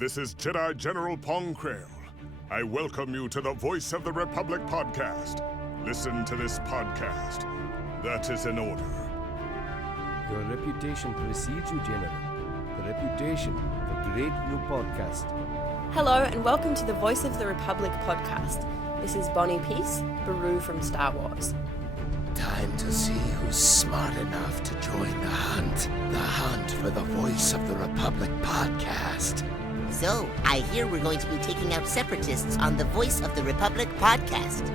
This is Jedi General Pong Krail. I welcome you to the Voice of the Republic podcast. Listen to this podcast. That is an order. Your reputation precedes you, General. The reputation of a great new podcast. Hello and welcome to the Voice of the Republic podcast. This is Bonnie Peace, Baru from Star Wars. Time to see who's smart enough to join the hunt for the Voice of the Republic podcast. So, I hear we're going to be taking out separatists on the Voice of the Republic podcast.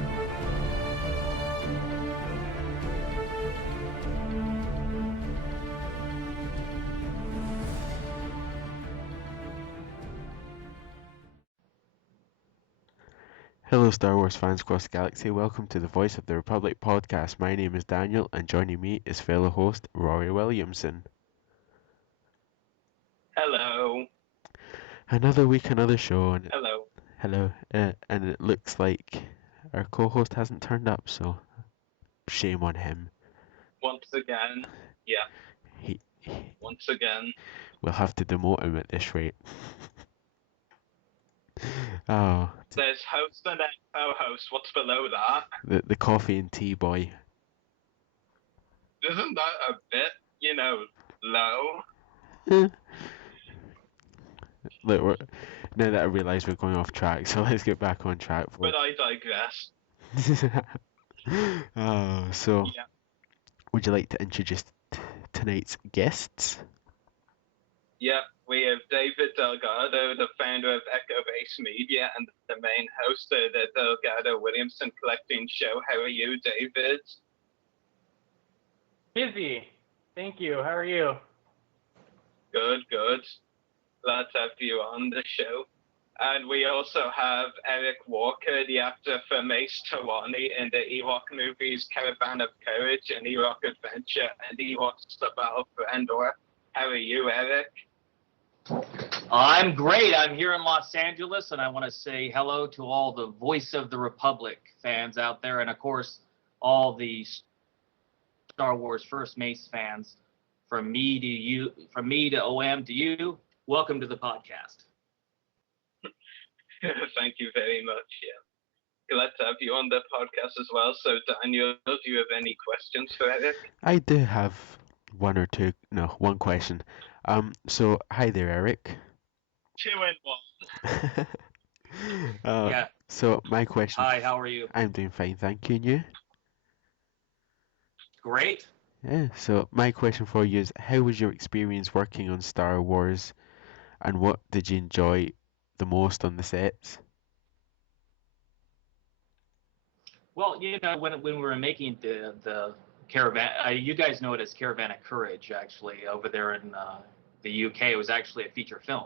Hello Star Wars fans across the galaxy, welcome to the Voice of the Republic podcast. My name is Daniel and joining me is fellow host Rory Williamson. Hello. Another week, another show. And Hello. And it looks like our co-host hasn't turned up, so shame on him. Once again. Yeah. He Once again. We'll have to demote him at this rate. Oh, There's host and then co-host. What's below that? the coffee and tea boy. Isn't that a bit, low? Look, now that I realise we're going off track, so let's get back on track. But I digress. So Yeah. would you like to introduce tonight's guests? Yeah, we have David Delgado, the founder of Echo Base Media and the main host of the Delgado Williamson Collecting Show. How are you, David? Busy. Thank you. How are you? Good. Glad to have you on the show. And we also have Eric Walker, the actor for Mace in the Ewok movies Caravan of Courage and Ewok Adventure and Ewok's the Battle for Endor. How are you, Eric? I'm great. I'm here in Los Angeles, and I want to say hello to all the Voice of the Republic fans out there, and of course, all the Star Wars First Mace fans. From me to OM to you, welcome to the podcast. Thank you very much. Yeah. Glad to have you on the podcast as well. So, Daniel, do you have any questions for Eric? I do have one question. So hi there, Eric. 2 and 1. Yeah. So my question. Hi, how are you? I'm doing fine, thank you. And you? Great. Yeah. So my question for you is, how was your experience working on Star Wars, and what did you enjoy the most on the sets? Well, when we were making the Caravan, you guys know it as Caravan of Courage, actually, over there in the UK. It was actually a feature film,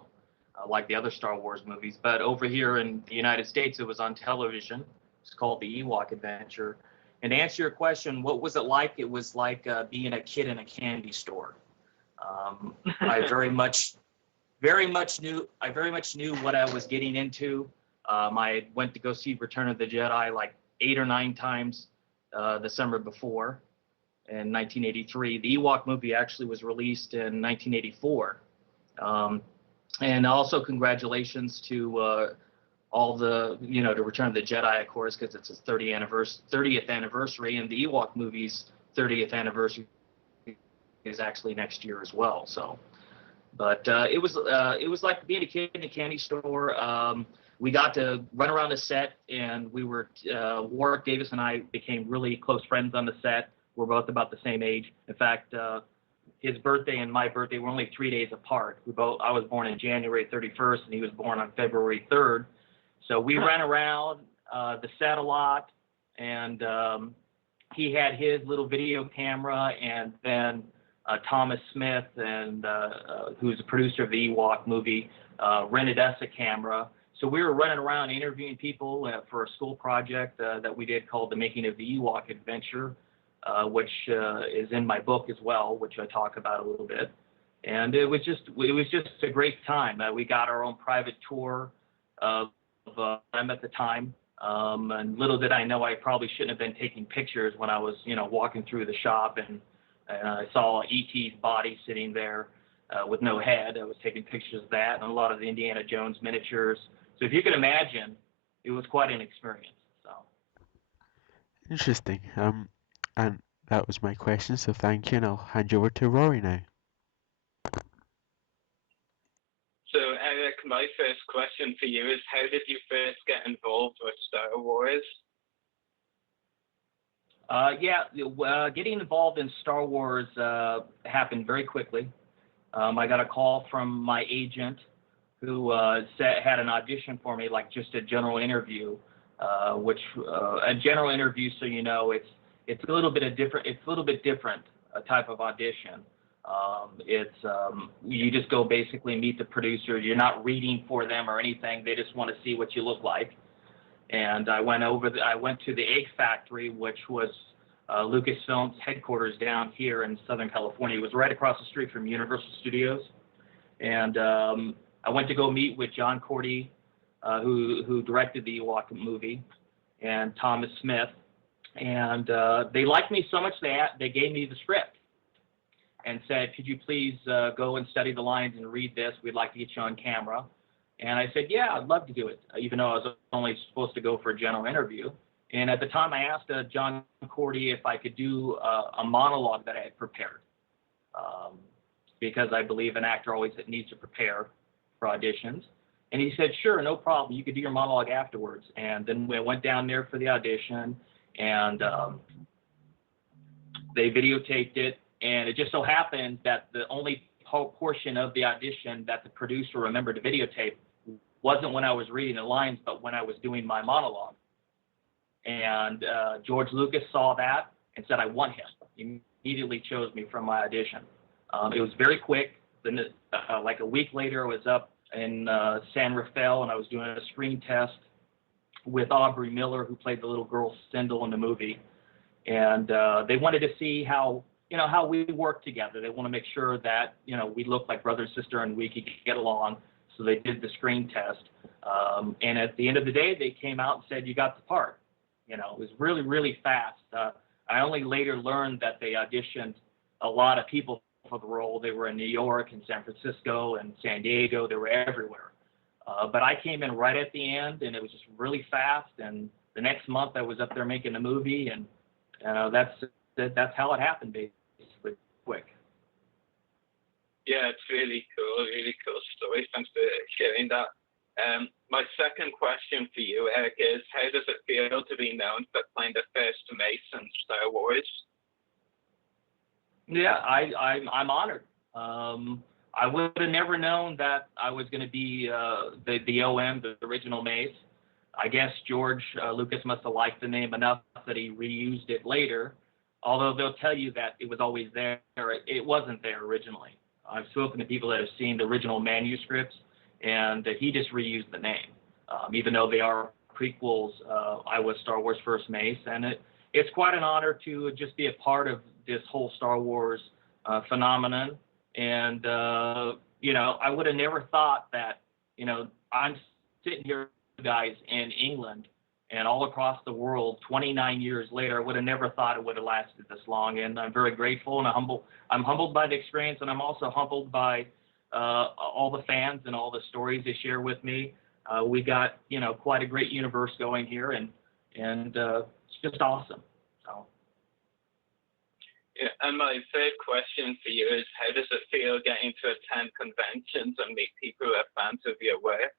like the other Star Wars movies. But over here in the United States, it was on television. It's called The Ewok Adventure. And to answer your question, what was it like? It was like being a kid in a candy store. I very much knew what I was getting into. I went to go see Return of the Jedi like 8 or 9 times the summer before. In 1983, the Ewok movie actually was released in 1984. And also congratulations to all the, to Return of the Jedi, of course, because it's his 30th anniversary, and the Ewok movie's 30th anniversary is actually next year as well. So, but it was like being a kid in a candy store. We got to run around the set, and we were Warwick Davis and I became really close friends on the set. We're both about the same age. In fact, his birthday and my birthday were only 3 days apart. I was born on January 31st, and he was born on February 3rd. So we ran around the set a lot, and he had his little video camera, and then Thomas Smith, and who's a producer of the Ewok movie, rented us a camera. So we were running around interviewing people for a school project that we did called The Making of the Ewok Adventure, which is in my book as well, which I talk about a little bit. And it was just a great time. We got our own private tour of them at the time. And little did I know I probably shouldn't have been taking pictures when I was, walking through the shop, and I saw E.T.'s body sitting there. with no head. I was taking pictures of that and a lot of the Indiana Jones miniatures. So if you can imagine, it was quite an experience. So Interesting. And that was my question, so thank you, and I'll hand you over to Rory now. So, Eric, my first question for you is, how did you first get involved with Star Wars? Getting involved in Star Wars happened very quickly. I got a call from my agent who had an audition for me, like just a general interview, a general interview, so you know, it's a little bit different, a type of audition. You just go basically meet the producer. You're not reading for them or anything. They just want to see what you look like. And I went to the Egg Factory, which was Lucasfilm's headquarters down here in Southern California. It was right across the street from Universal Studios. And I went to go meet with John Cordy, who directed the Ewok movie, and Thomas Smith. And they liked me so much that they gave me the script and said, could you please go and study the lines and read this? We'd like to get you on camera. And I said, yeah, I'd love to do it, even though I was only supposed to go for a general interview. And at the time, I asked John Cordy if I could do a monologue that I had prepared, because I believe an actor always needs to prepare for auditions. And he said, sure, no problem. You could do your monologue afterwards. And then we went down there for the audition, and they videotaped it. And it just so happened that the only portion of the audition that the producer remembered to videotape wasn't when I was reading the lines, but when I was doing my monologue. And George Lucas saw that and said, I want him. He immediately chose me from my audition. It was very quick. Then, like a week later, I was up in San Rafael, and I was doing a screen test with Aubrey Miller, who played the little girl Stendhal in the movie. And they wanted to see how we work together. They want to make sure that, we look like brother and sister and we could get along. So they did the screen test. And at the end of the day, they came out and said, you got the part. It was really, really fast. I only later learned that they auditioned a lot of people for the role. They were in New York and San Francisco and San Diego. They were everywhere. But I came in right at the end, and it was just really fast. And the next month I was up there making the movie, and that's how it happened, basically, quick. Yeah, it's really cool story. Thanks for sharing that. My second question for you, Eric, is how does it feel to be known for playing the first mace in Star Wars? Yeah, I'm honored. I would have never known that I was going to be the OM, the original mace. I guess George Lucas must have liked the name enough that he reused it later, although they'll tell you that it was always there. It wasn't there originally. I've spoken to people that have seen the original manuscripts, and he just reused the name. Even though they are prequels, I was Star Wars First Mace, and it's quite an honor to just be a part of this whole Star Wars phenomenon. And, I would have never thought that, I'm sitting here, guys, in England and all across the world 29 years later. I would have never thought it would have lasted this long, and I'm very grateful, and I'm humbled by the experience, and I'm also humbled by all the fans and all the stories they share with me. We got quite a great universe going here, and it's just awesome. So. Yeah, and my third question for you is, how does it feel getting to attend conventions and meet people who are fans of your work?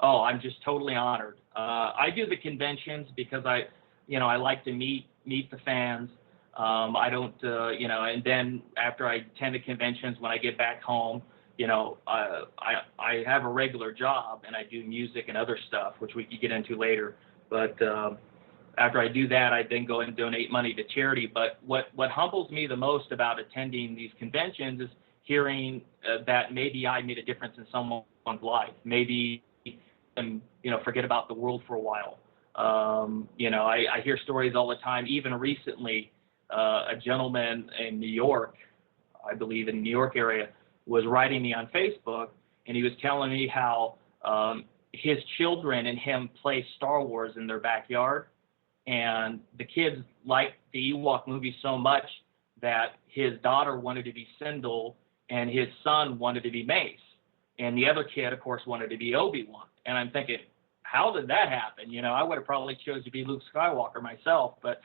Oh, I'm just totally honored. I do the conventions because I like to meet the fans. I don't, and then after I attend the conventions, when I get back home, I have a regular job and I do music and other stuff, which we could get into later. But after I do that, I then go and donate money to charity. But what humbles me the most about attending these conventions is hearing that maybe I made a difference in someone's life. Maybe forget about the world for a while. I hear stories all the time. Even recently, a gentleman in New York, I believe in the New York area, was writing me on Facebook, and he was telling me how his children and him play Star Wars in their backyard, and the kids liked the Ewok movie so much that his daughter wanted to be Sindel and his son wanted to be Mace, and the other kid, of course, wanted to be Obi-Wan. And I'm thinking, how did that happen? You know, I would have probably chose to be Luke Skywalker myself, but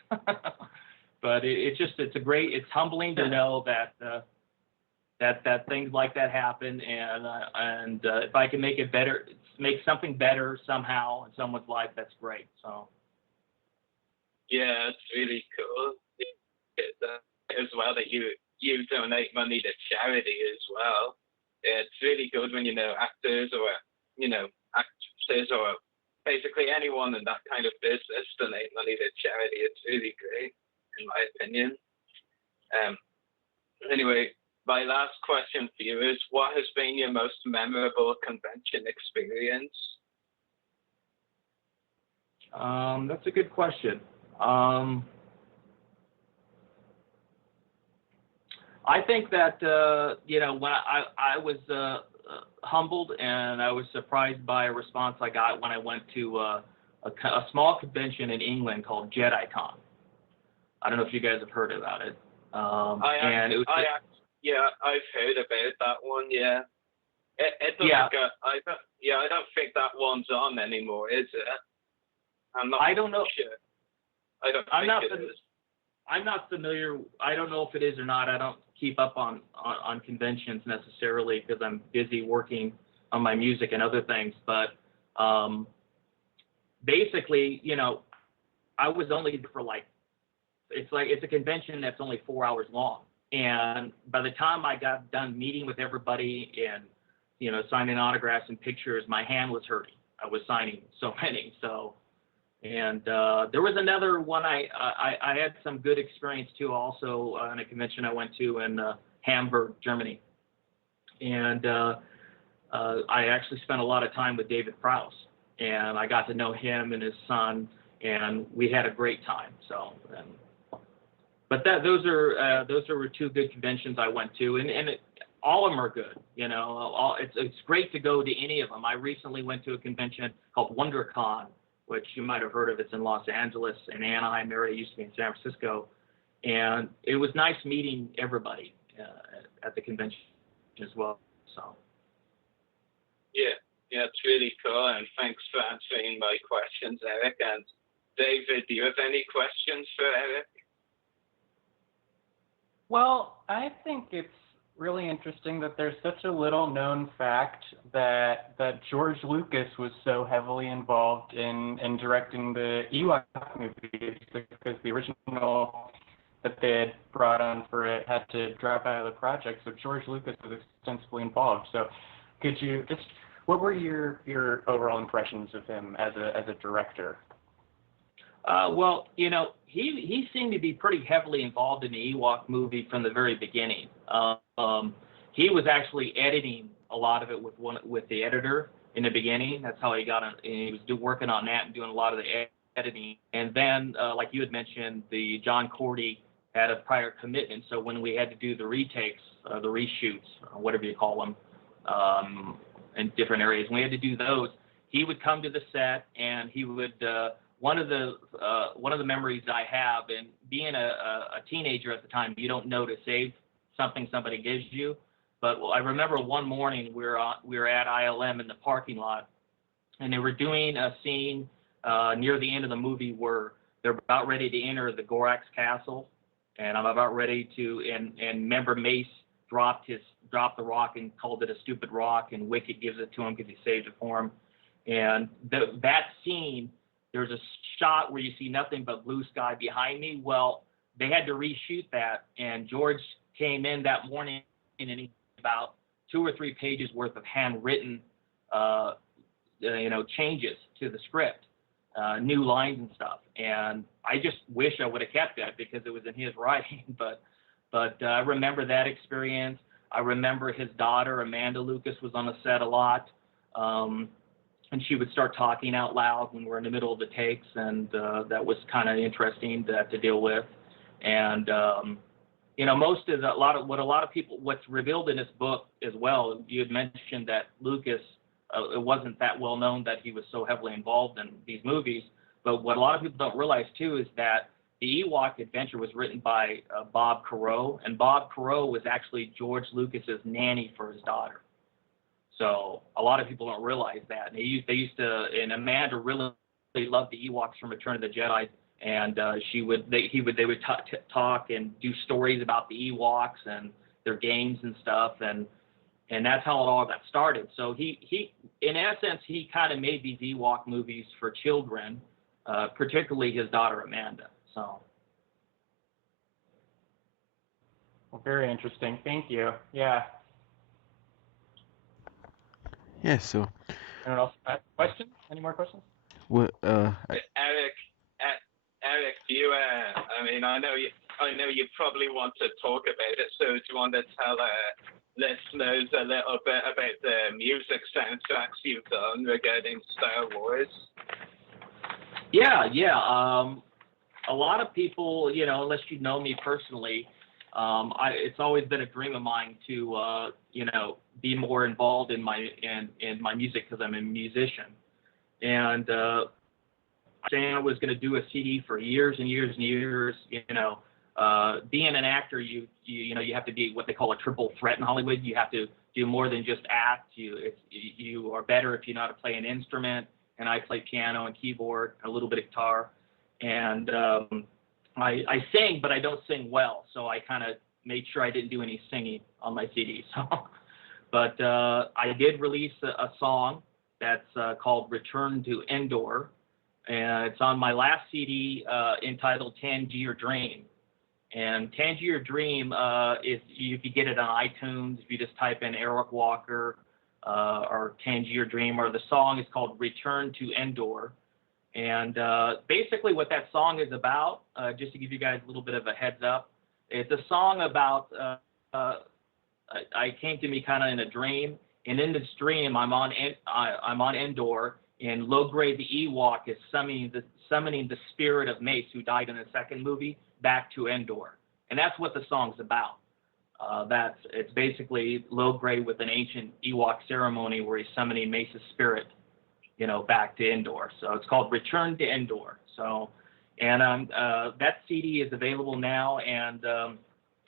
but it's humbling to know that that things like that happen, and if I can make something better somehow in someone's life, that's great. So. Yeah, it's really cool. As well that you donate money to charity as well. It's really good when actors or actresses or basically anyone in that kind of business donate money to charity. It's really great, in my opinion. Anyway, my last question for you is: what has been your most memorable convention experience? That's a good question. I think that when I was humbled and I was surprised by a response I got when I went to a small convention in England called JediCon. I don't know if you guys have heard about it. I've heard about that one. Yeah. It doesn't Yeah. I don't think that one's on anymore, is it? I don't know. Sure. I'm not familiar. I don't know if it is or not. I don't keep up on conventions necessarily because I'm busy working on my music and other things. But basically, I was only for it's a convention that's only 4 hours long. And by the time I got done meeting with everybody and, signing autographs and pictures, my hand was hurting. I was signing so many. So. And there was another one I had some good experience too also in a convention I went to in Hamburg, Germany. And I actually spent a lot of time with David Prowse, and I got to know him and his son, and we had a great time. So, but those are two good conventions I went to, and all of them are good. It's great to go to any of them. I recently went to a convention called WonderCon, which you might have heard of. It's in Los Angeles and Anaheim area. It used to be in San Francisco. And it was nice meeting everybody at the convention as well. So. Yeah, it's really cool. And thanks for answering my questions, Eric. And David, do you have any questions for Eric? Well, I think it's really interesting that there's such a little known fact that George Lucas was so heavily involved in directing the Ewok movies, because the original that they had brought on for it had to drop out of the project. So George Lucas was extensively involved. So could you what were your overall impressions of him as a director? Well, he seemed to be pretty heavily involved in the Ewok movie from the very beginning. He was actually editing a lot of it with the editor in the beginning. That's how he got on. He was working on that and doing a lot of the editing. And then, like you had mentioned, the John Cordy had a prior commitment. So when we had to do the retakes, the reshoots, whatever you call them, in different areas, when we had to do those, he would come to the set and he would. One of the memories I have, and being a teenager at the time, you don't know to save something somebody gives you. But I remember one morning we were at ILM in the parking lot, and they were doing a scene near the end of the movie where they're about ready to enter the Gorax castle, and I'm about ready to. And remember, Mace dropped the rock and called it a stupid rock, and Wicket gives it to him because he saved it for him. And that scene. There's a shot where you see nothing but blue sky behind me. Well, they had to reshoot that, and George came in that morning and he about 2 or 3 pages worth of handwritten, changes to the script, new lines and stuff. And I just wish I would have kept that because it was in his writing. But I remember that experience. I remember his daughter Amanda Lucas was on the set a lot. And she would start talking out loud when we're in the middle of the takes, and that was kind of interesting to deal with. And what's revealed in this book as well. You had mentioned that Lucas, it wasn't that well known that he was so heavily involved in these movies. But what a lot of people don't realize too is that the Ewok adventure was written by Bob Careau, and Bob Careau was actually George Lucas's nanny for his daughter. So a lot of people don't realize that. And they used to, and Amanda really loved the Ewoks from Return of the Jedi, and they would talk and do stories about the Ewoks and their games and stuff, and that's how it all got started. So he in essence, he kind of made these Ewok movies for children, particularly his daughter Amanda. So. Well, very interesting. Thank you. Yeah. Yeah, so Anyone else have questions? Any more questions? what Eric, do you? I mean, I know you probably want to talk about it. So do you want to tell listeners a little bit about the music soundtracks you've done regarding Star Wars? Yeah. A lot of people, unless you know me personally, it's always been a dream of mine to, be more involved in my music because I'm a musician. And I was going to do a CD for years and years and years. Being an actor, you have to be what they call a triple threat in Hollywood. You have to do more than just act. You are better if you know how to play an instrument. And I play piano and keyboard, and a little bit of guitar. And I sing, but I don't sing well. So I kind of made sure I didn't do any singing on my CD. So, but I did release a song that's called Return to Endor. And it's on my last CD entitled Tangier Dream. And Tangier Dream, if you could get it on iTunes, if you just type in Eric Walker or Tangier Dream, or the song is called Return to Endor. And basically what that song is about, just to give you guys a little bit of a heads up, it's a song about, I came to me kind of in a dream, and in this dream I'm on Endor, and Logray the Ewok is summoning the spirit of Mace, who died in the second movie, back to Endor. And that's what the song's about. It's basically Logray with an ancient Ewok ceremony where he's summoning Mace's spirit, back to Endor. So it's called Return to Endor. So, and that CD is available now, and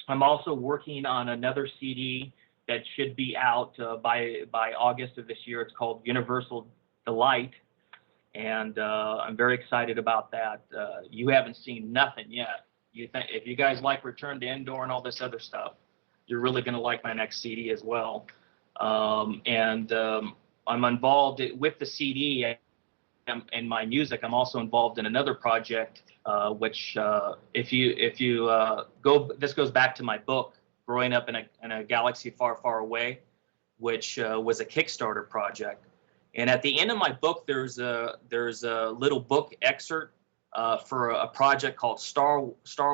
I'm also working on another CD that should be out by August of this year. It's called Universal Delight, and I'm very excited about that. You haven't seen nothing yet. If you guys like Return to Endor and all this other stuff, you're really going to like my next CD as well. I'm involved with the CD and my music. I'm also involved in another project, which if you go, this goes back to my book, Growing Up in a Galaxy Far, Far Away, which was a Kickstarter project. And at the end of my book, there's a little book excerpt for a project called Star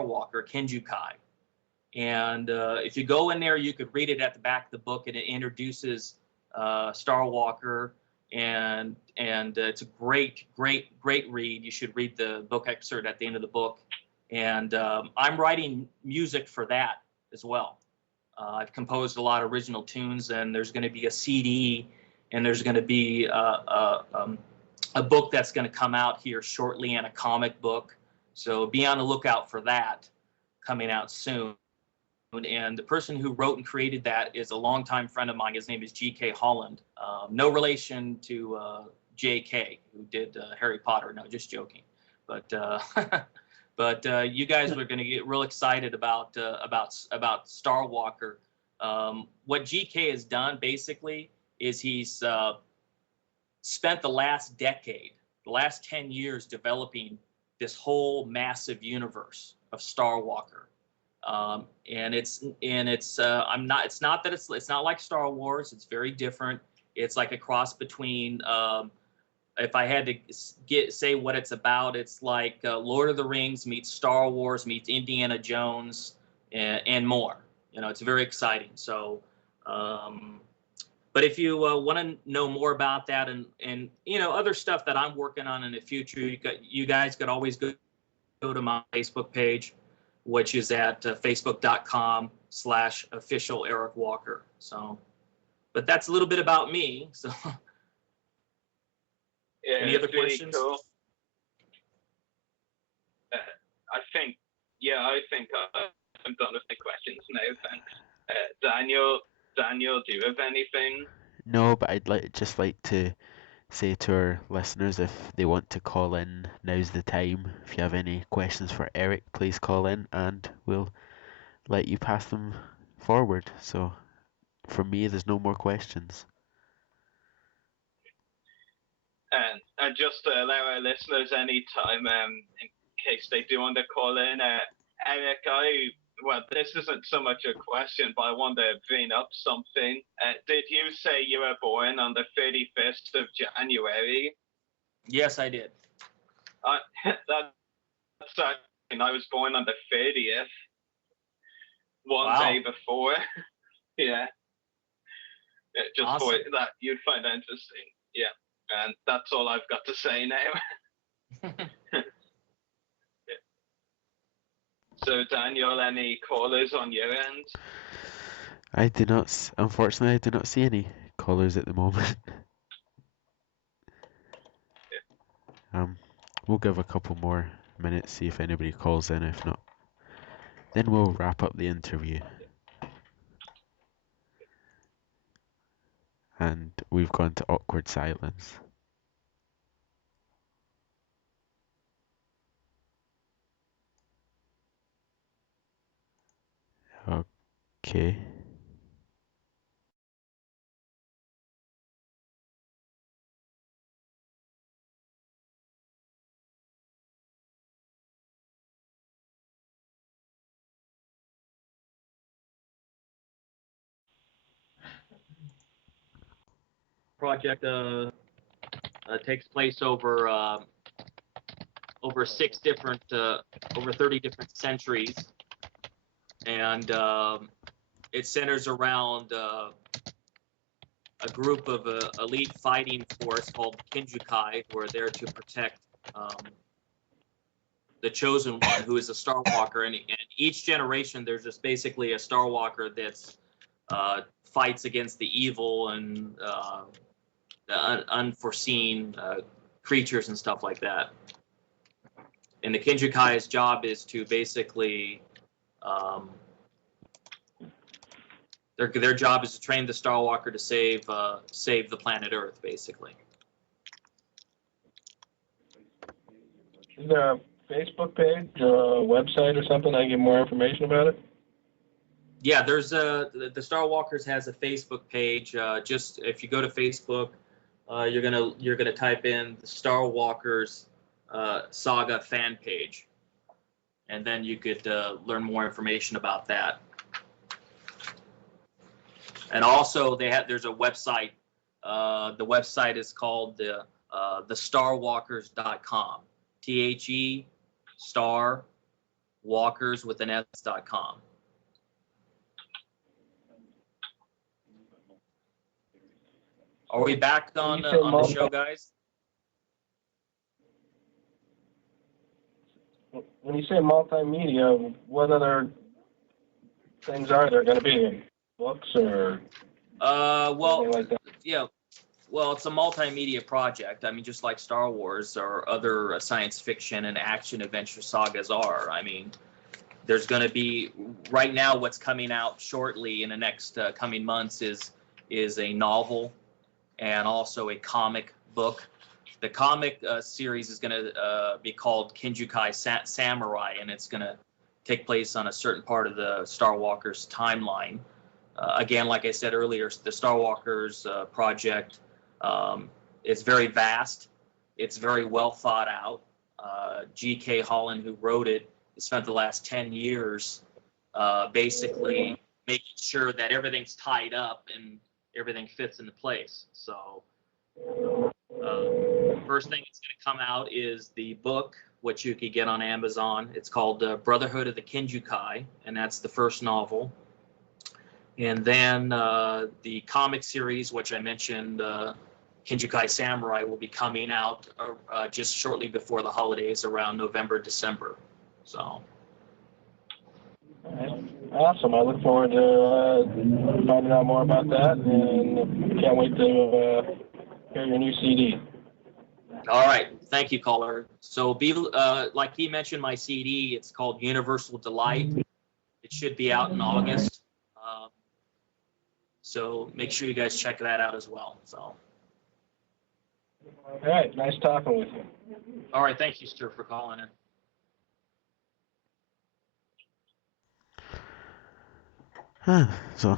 Walker Kenjukai. And if you go in there, you could read it at the back of the book, and it introduces Star Walker, and it's a great read. You should read the book excerpt at the end of the book. And I'm writing music for that as well. I've composed a lot of original tunes, and there's going to be a CD, and there's going to be a book that's going to come out here shortly, and a comic book. So be on the lookout for that coming out soon. And the person who wrote and created that is a longtime friend of mine. His name is G.K. Holland. No relation to J.K., who did Harry Potter. No, just joking. But you guys are going to get real excited about Star Walker. What G.K. has done basically is he's spent the last decade, the last 10 years, developing this whole massive universe of Star Walker. It's not like Star Wars. It's very different. It's like a cross between, if I had to say what it's about, it's like Lord of the Rings meets Star Wars meets Indiana Jones and more. It's very exciting. So, but if you want to know more about that and other stuff that I'm working on in the future, you guys could always go to my Facebook page, which is at facebook.com/official Eric Walker. So, but that's a little bit about me. So, yeah, any other questions? Really cool. I think Yeah, I think I'm done with the questions now. Thanks. Daniel, do you have anything? No, but I'd just like to say to our listeners, if they want to call in, now's the time. If you have any questions for Eric, please call in and we'll let you pass them forward. So for me, there's no more questions. And just to allow our listeners any time, in case they do want to call in, Eric, well, this isn't so much a question, but I want to bring up something. Did you say you were born on the 31st of January? Yes, I did. That's I was born on the 30th, one Wow. day before. Yeah. Just Awesome. for that, you'd find that interesting. Yeah. And that's all I've got to say now. So, Daniel, any callers on your end? I do not, unfortunately, I do not see any callers at the moment. We'll give a couple more minutes, see if anybody calls in. If not, then we'll wrap up the interview. And we've gone to awkward silence. Okay. Project takes place over over 30 different centuries, and it centers around a group of elite fighting force called Kinjukai, who are there to protect the chosen one, who is a Star Walker. And each generation, there's just basically a Star Walker that's fights against the evil and the unforeseen creatures and stuff like that. And the Kinjukai's job is to basically their job is to train the Star Walker to save the planet Earth, basically. Is there a Facebook page or a website or something I can get more information about it? Yeah, there's the Star Walkers has a Facebook page. Just if you go to Facebook, you're gonna type in the Star Walkers Saga fan page, and then you could learn more information about that. And also there's a website. The website is called the starwalkers.com. THE Star Walkers with an S.com. Are we back on the show, guys? When you say multimedia, what other things are there going to be? Books or well, like that? Yeah. Well, it's a multimedia project. I mean, just like Star Wars or other science fiction and action adventure sagas are. I mean, there's going to be right now. What's coming out shortly in the next coming months is a novel and also a comic book. The comic series is going to be called Kinjukai Samurai, and it's going to take place on a certain part of the Star Walkers timeline. Again, like I said earlier, the Star Walkers project is very vast. It's very well thought out. G.K. Holland, who wrote it, spent the last 10 years basically making sure that everything's tied up and everything fits into place. So first thing that's going to come out is the book, which you could get on Amazon. It's called Brotherhood of the Kinjukai, and that's the first novel. And then the comic series, which I mentioned, Kinjukai Samurai, will be coming out just shortly before the holidays, around November, December. So. Awesome. I look forward to finding out more about that, and can't wait to hear your new CD. All right. Thank you, caller. So be like he mentioned, my CD, it's called Universal Delight. It should be out in August. So make sure you guys check that out as well. So. All right, nice talking with you. All right. Thank you, Stuart, for calling in. So,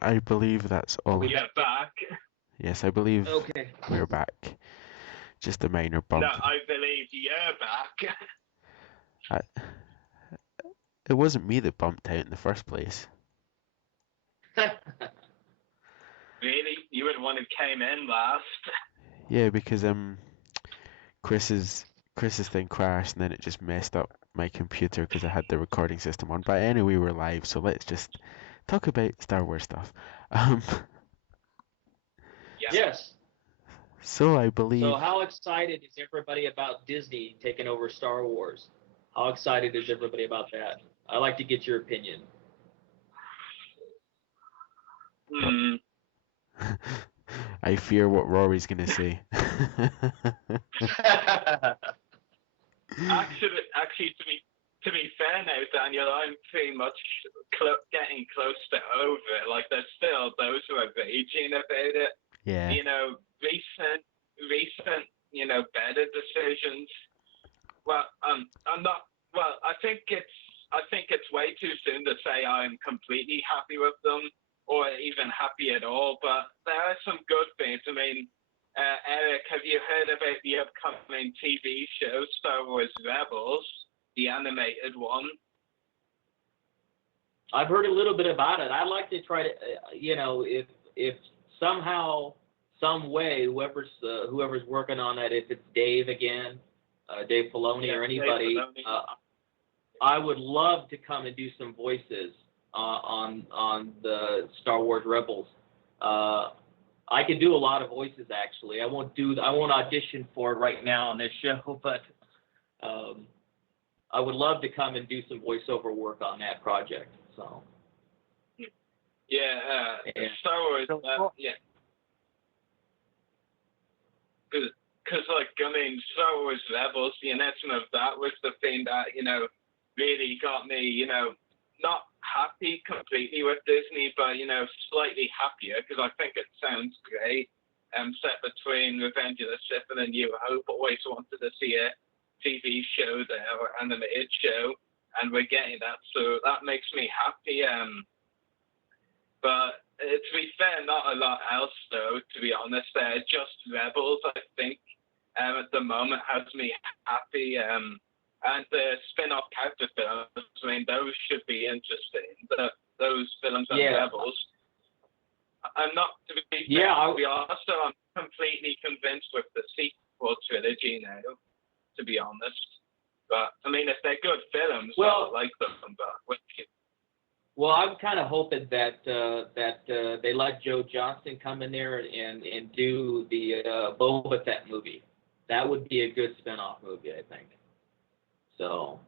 I believe that's all. We are back. Yes, I believe Okay. we're back. Just a minor bump. No, I believe you're back. It wasn't me that bumped out in the first place. Really? You were the one who came in last? Yeah, because Chris's thing crashed and then it just messed up my computer because I had the recording system on. But anyway, we're live, so let's just talk about Star Wars stuff. Yes. So I believe. So how excited is everybody about Disney taking over Star Wars? How excited is everybody about that? I'd like to get your opinion. I fear what Rory's going to say. Actually, to be fair now, Daniel, I'm pretty much getting close to over it. Like, there's still those who are raging about it. Yeah. You know, recent, better decisions. Well, I'm not. Well, I think it's way too soon to say I'm completely happy with them or even happy at all. But there are some good things. I mean, Eric, have you heard about the upcoming TV show Star Wars Rebels, the animated one? I've heard a little bit about it. I'd like to try to, if somehow, some way, whoever's working on it, if it's Dave again, Dave Filoni or anybody, I would love to come and do some voices on the Star Wars Rebels. I can do a lot of voices actually. I won't audition for it right now on this show, but I would love to come and do some voiceover work on that project. So. Yeah, Star Wars. Yeah. Because, like, I mean, Star Wars Rebels, the announcement of that was the thing that, really got me, not happy completely with Disney, but, slightly happier because I think it sounds great. Set between Revenge of the Sith and A New Hope, always wanted to see a TV show there or animated show, and we're getting that, so that makes me happy. But to be fair, not a lot else though, to be honest. Just Rebels, I think, at the moment has me happy. And the spin-off character films, I mean, those should be interesting. Those films on Rebels. I'm not to be fair, also I'm completely convinced with the sequel trilogy now, to be honest. But I mean, if they're good films, I like them. But well, I'm kind of hoping that they let Joe Johnston come in there and do the Boba Fett movie. That would be a good spin-off movie, I think. So,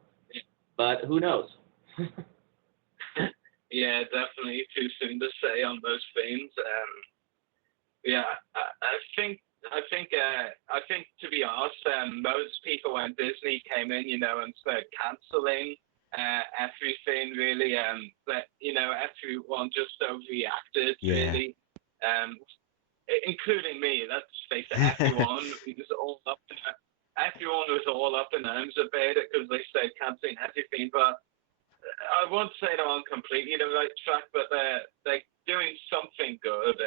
but who knows? Yeah, definitely too soon to say on those things. I think to be honest, most people when Disney came in, and started canceling everything really, that everyone just overreacted really, including me. Let's face it, everyone was all up in arms about it because they started canceling everything. But I won't say they're on completely the right track, but they're doing something good.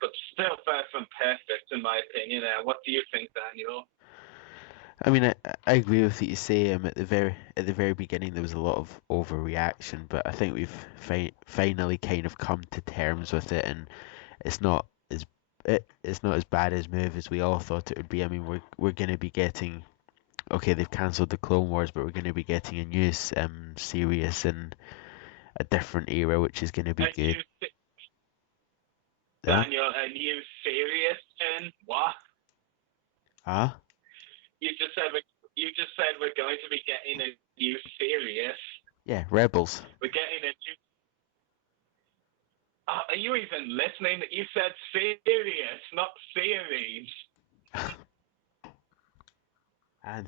But still far from perfect, in my opinion. What do you think, Daniel? I mean, I agree with what you say. At the very beginning, there was a lot of overreaction, but I think we've finally kind of come to terms with it, and it's not as bad as move as we all thought it would be. I mean, we're going to be getting. Okay, they've cancelled the Clone Wars, but we're going to be getting a new series in a different era, which is going to be good. Daniel, a new series in what? Huh? You just said we're going to be getting a new series. Yeah, Rebels. We're getting a new. Are you even listening? You said serious, not series.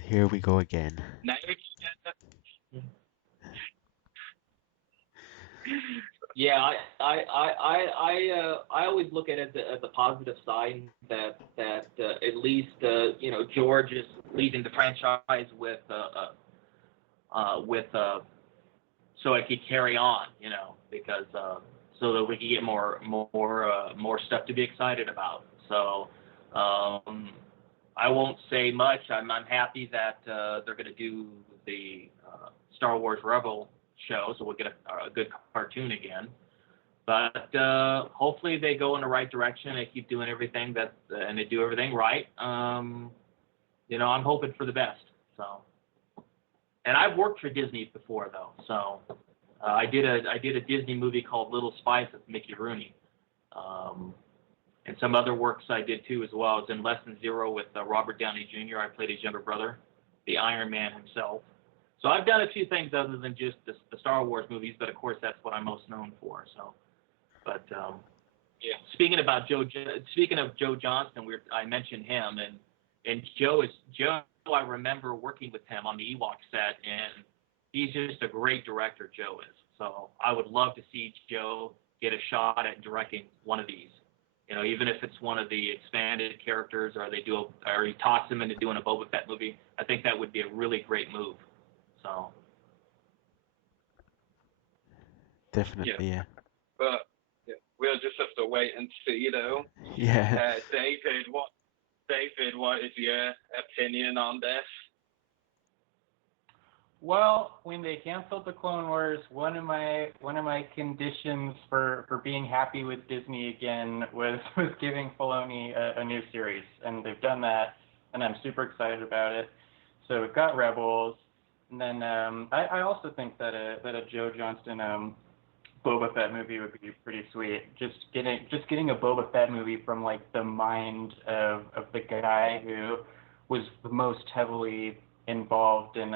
Here we go again. Now, Yeah, I always look at it as a positive sign that at least George is leading the franchise with so it could carry on, because so that we can get more stuff to be excited about. So I won't say much. I'm happy that they're going to do the Star Wars Rebel show, so we'll get a good cartoon again. But hopefully they go in the right direction. They keep doing everything and they do everything right. I'm hoping for the best. So, and I've worked for Disney before though. So I did a Disney movie called Little Spies with Mickey Rooney, and some other works I did too as well. I was in Lesson Zero with Robert Downey Jr. I played his younger brother, the Iron Man himself. So I've done a few things other than just the Star Wars movies, but of course that's what I'm most known for. So, but yeah. Speaking of Joe Johnston, I mentioned him, and Joe. I remember working with him on the Ewok set, and he's just a great director. Joe is. So I would love to see Joe get a shot at directing one of these. Even if it's one of the expanded characters, or he toss him into doing a Boba Fett movie. I think that would be a really great move. So Definitely, yeah. But we'll just have to wait and see, though. Yeah. David, what is your opinion on this? Well, when they canceled the Clone Wars, one of my conditions for being happy with Disney again was giving Filoni a new series, and they've done that, and I'm super excited about it. So we've got Rebels, and then I also think that a Joe Johnston Boba Fett movie would be pretty sweet. Just getting a Boba Fett movie from like the mind of the guy who was the most heavily involved in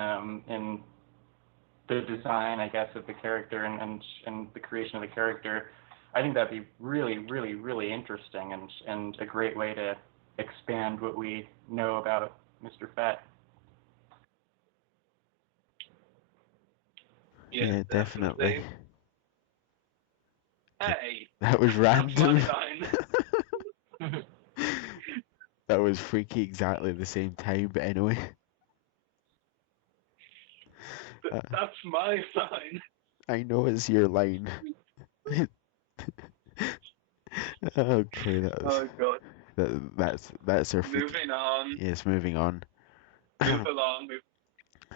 the design, I guess, of the character and the creation of the character. I think that'd be really, really, really interesting and a great way to expand what we know about Mr. Fett. Yeah, definitely. Hey, That was random. that's my sign. That was freaky exactly the same time, but anyway. That's my sign. I know it's your line. Okay, Oh God. that's our freaky. Moving on. Yes, moving on. Move along.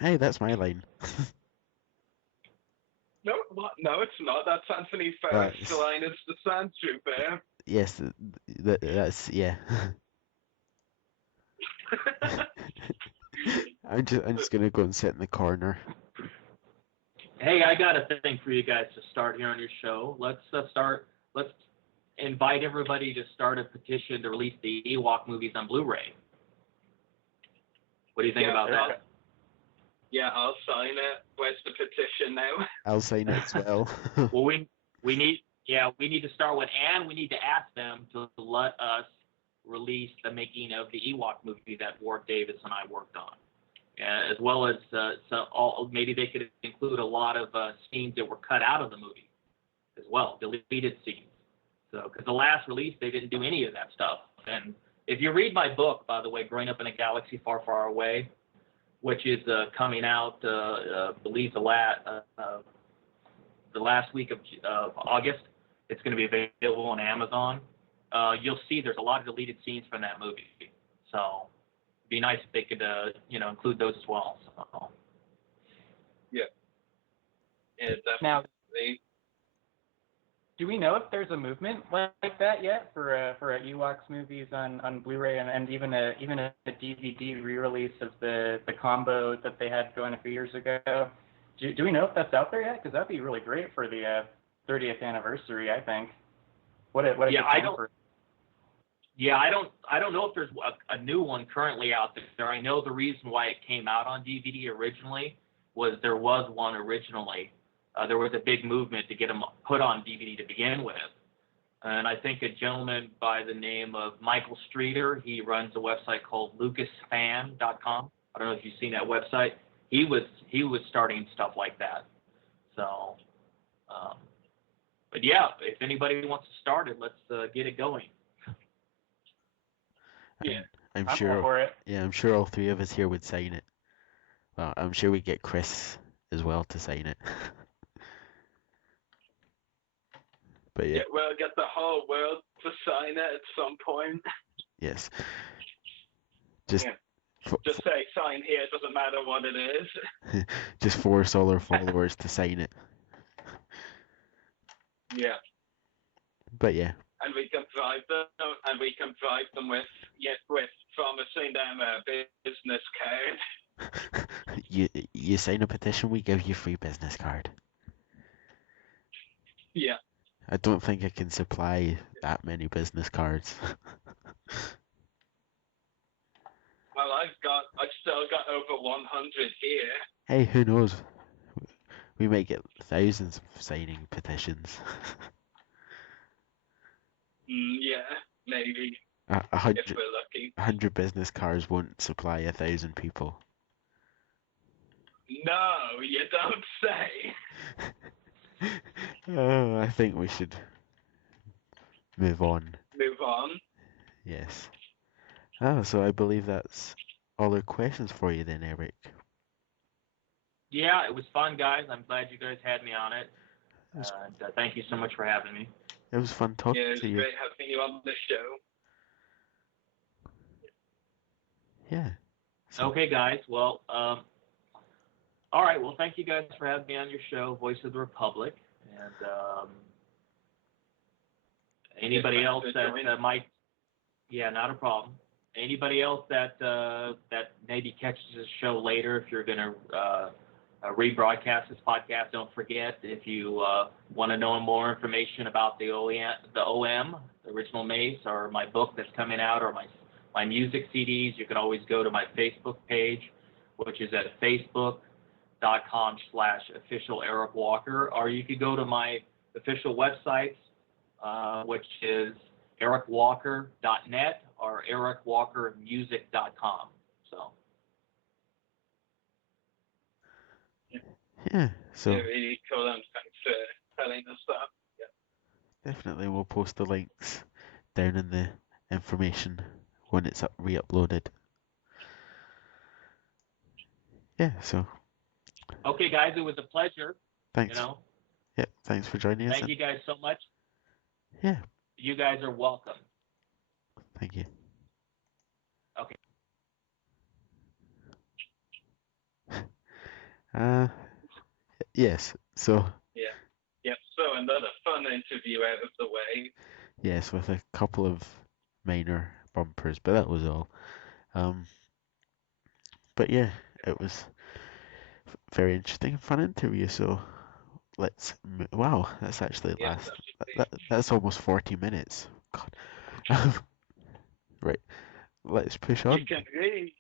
Hey, that's my line. No, what? No, it's not. That's Anthony Ferris' line. It's the Sandtrooper. Yes, that's yeah. I'm just gonna go and sit in the corner. Hey, I got a thing for you guys to start here on your show. Let's invite everybody to start a petition to release the Ewok movies on Blu-ray. What do you think about that? Yeah, I'll sign it. Where's the petition now? I'll sign it as well. Well, we need to start with, and we need to ask them to let us release the making of the Ewok movie that Ward Davis and I worked on, as well as maybe they could include a lot of scenes that were cut out of the movie as well, deleted scenes. So, because the last release they didn't do any of that stuff. And if you read my book, by the way, Growing Up in a Galaxy Far, Far Away, which is coming out, I believe the last week of August. It's going to be available on Amazon. You'll see there's a lot of deleted scenes from that movie. So it'd be nice if they could, include those as well. So. Yeah, definitely. Now, do we know if there's a movement like that yet for Ewoks movies on Blu-ray and even a DVD re-release of the combo that they had going a few years ago? Do we know if that's out there yet? Because that'd be really great for the 30th anniversary, I think. I don't know if there's a new one currently out there. I know the reason why it came out on DVD originally was there was one originally. There was a big movement to get them put on DVD to begin with. And I think a gentleman by the name of Michael Streeter, he runs a website called lucasfan.com. I don't know if you've seen that website. He was starting stuff like that. So, but yeah, if anybody wants to start it, let's get it going. Yeah. I'm I'm sure. all for it. Yeah, I'm sure all three of us here would sign it. Well, I'm sure we'd get Chris as well to sign it. But yeah, Yeah, we'll get the whole world to sign it at some point. yes. Just Yeah. Just say sign here, it doesn't matter what it is. just force all our followers to sign it. Yeah. But yeah, And we can bribe them with promising them a business card. you sign a petition, we give you a free business card. Yeah. I don't think I can supply that many business cards. Well, I've still got over 100 here. Hey, who knows? We might get thousands of signing petitions. Yeah, maybe. A If hundred, we're lucky. 100 business cards won't supply 1,000 people. No, you don't say. Oh, I think we should move on. Move on. Yes. Oh, so I believe that's all our questions for you then, Eric. Yeah, it was fun, guys. I'm glad you guys had me on it. was- And thank you so much for having me. It was fun talking Yeah, it's to you. great having you on the show. Yeah. So, Okay, guys. Well, all right. Well, thank you guys for having me on your show, Voice of the Republic. And anybody thanks else for that joining. might, yeah, not a problem. Anybody else that that maybe catches this show later, if you're going to rebroadcast this podcast, don't forget, if you want to know more information about the OM, the original Mace, or my book that's coming out, or my music CDs, you can always go to my Facebook page, which is at facebook.com/official Eric Walker, or you could go to my official websites, which is ericwalker.net or ericwalkermusic.com. So. yeah, so Yeah, really cool, and thanks for telling us that. Yeah. definitely we'll post the links down in the information when it's re-uploaded. Yeah, so Okay, guys, it was a pleasure. thanks. You know, Yeah, thanks for joining us. thank you guys so much. Yeah, You guys are welcome. thank you. Okay. Yes, so Yeah. Yep. So another fun interview out of the way. yes, with a couple of minor bumpers, but that was all. But yeah, it was very interesting and fun interview. So let's. Wow, that's actually Yes, last. that should be. That's almost 40 minutes. God. Right, let's push on. You can read.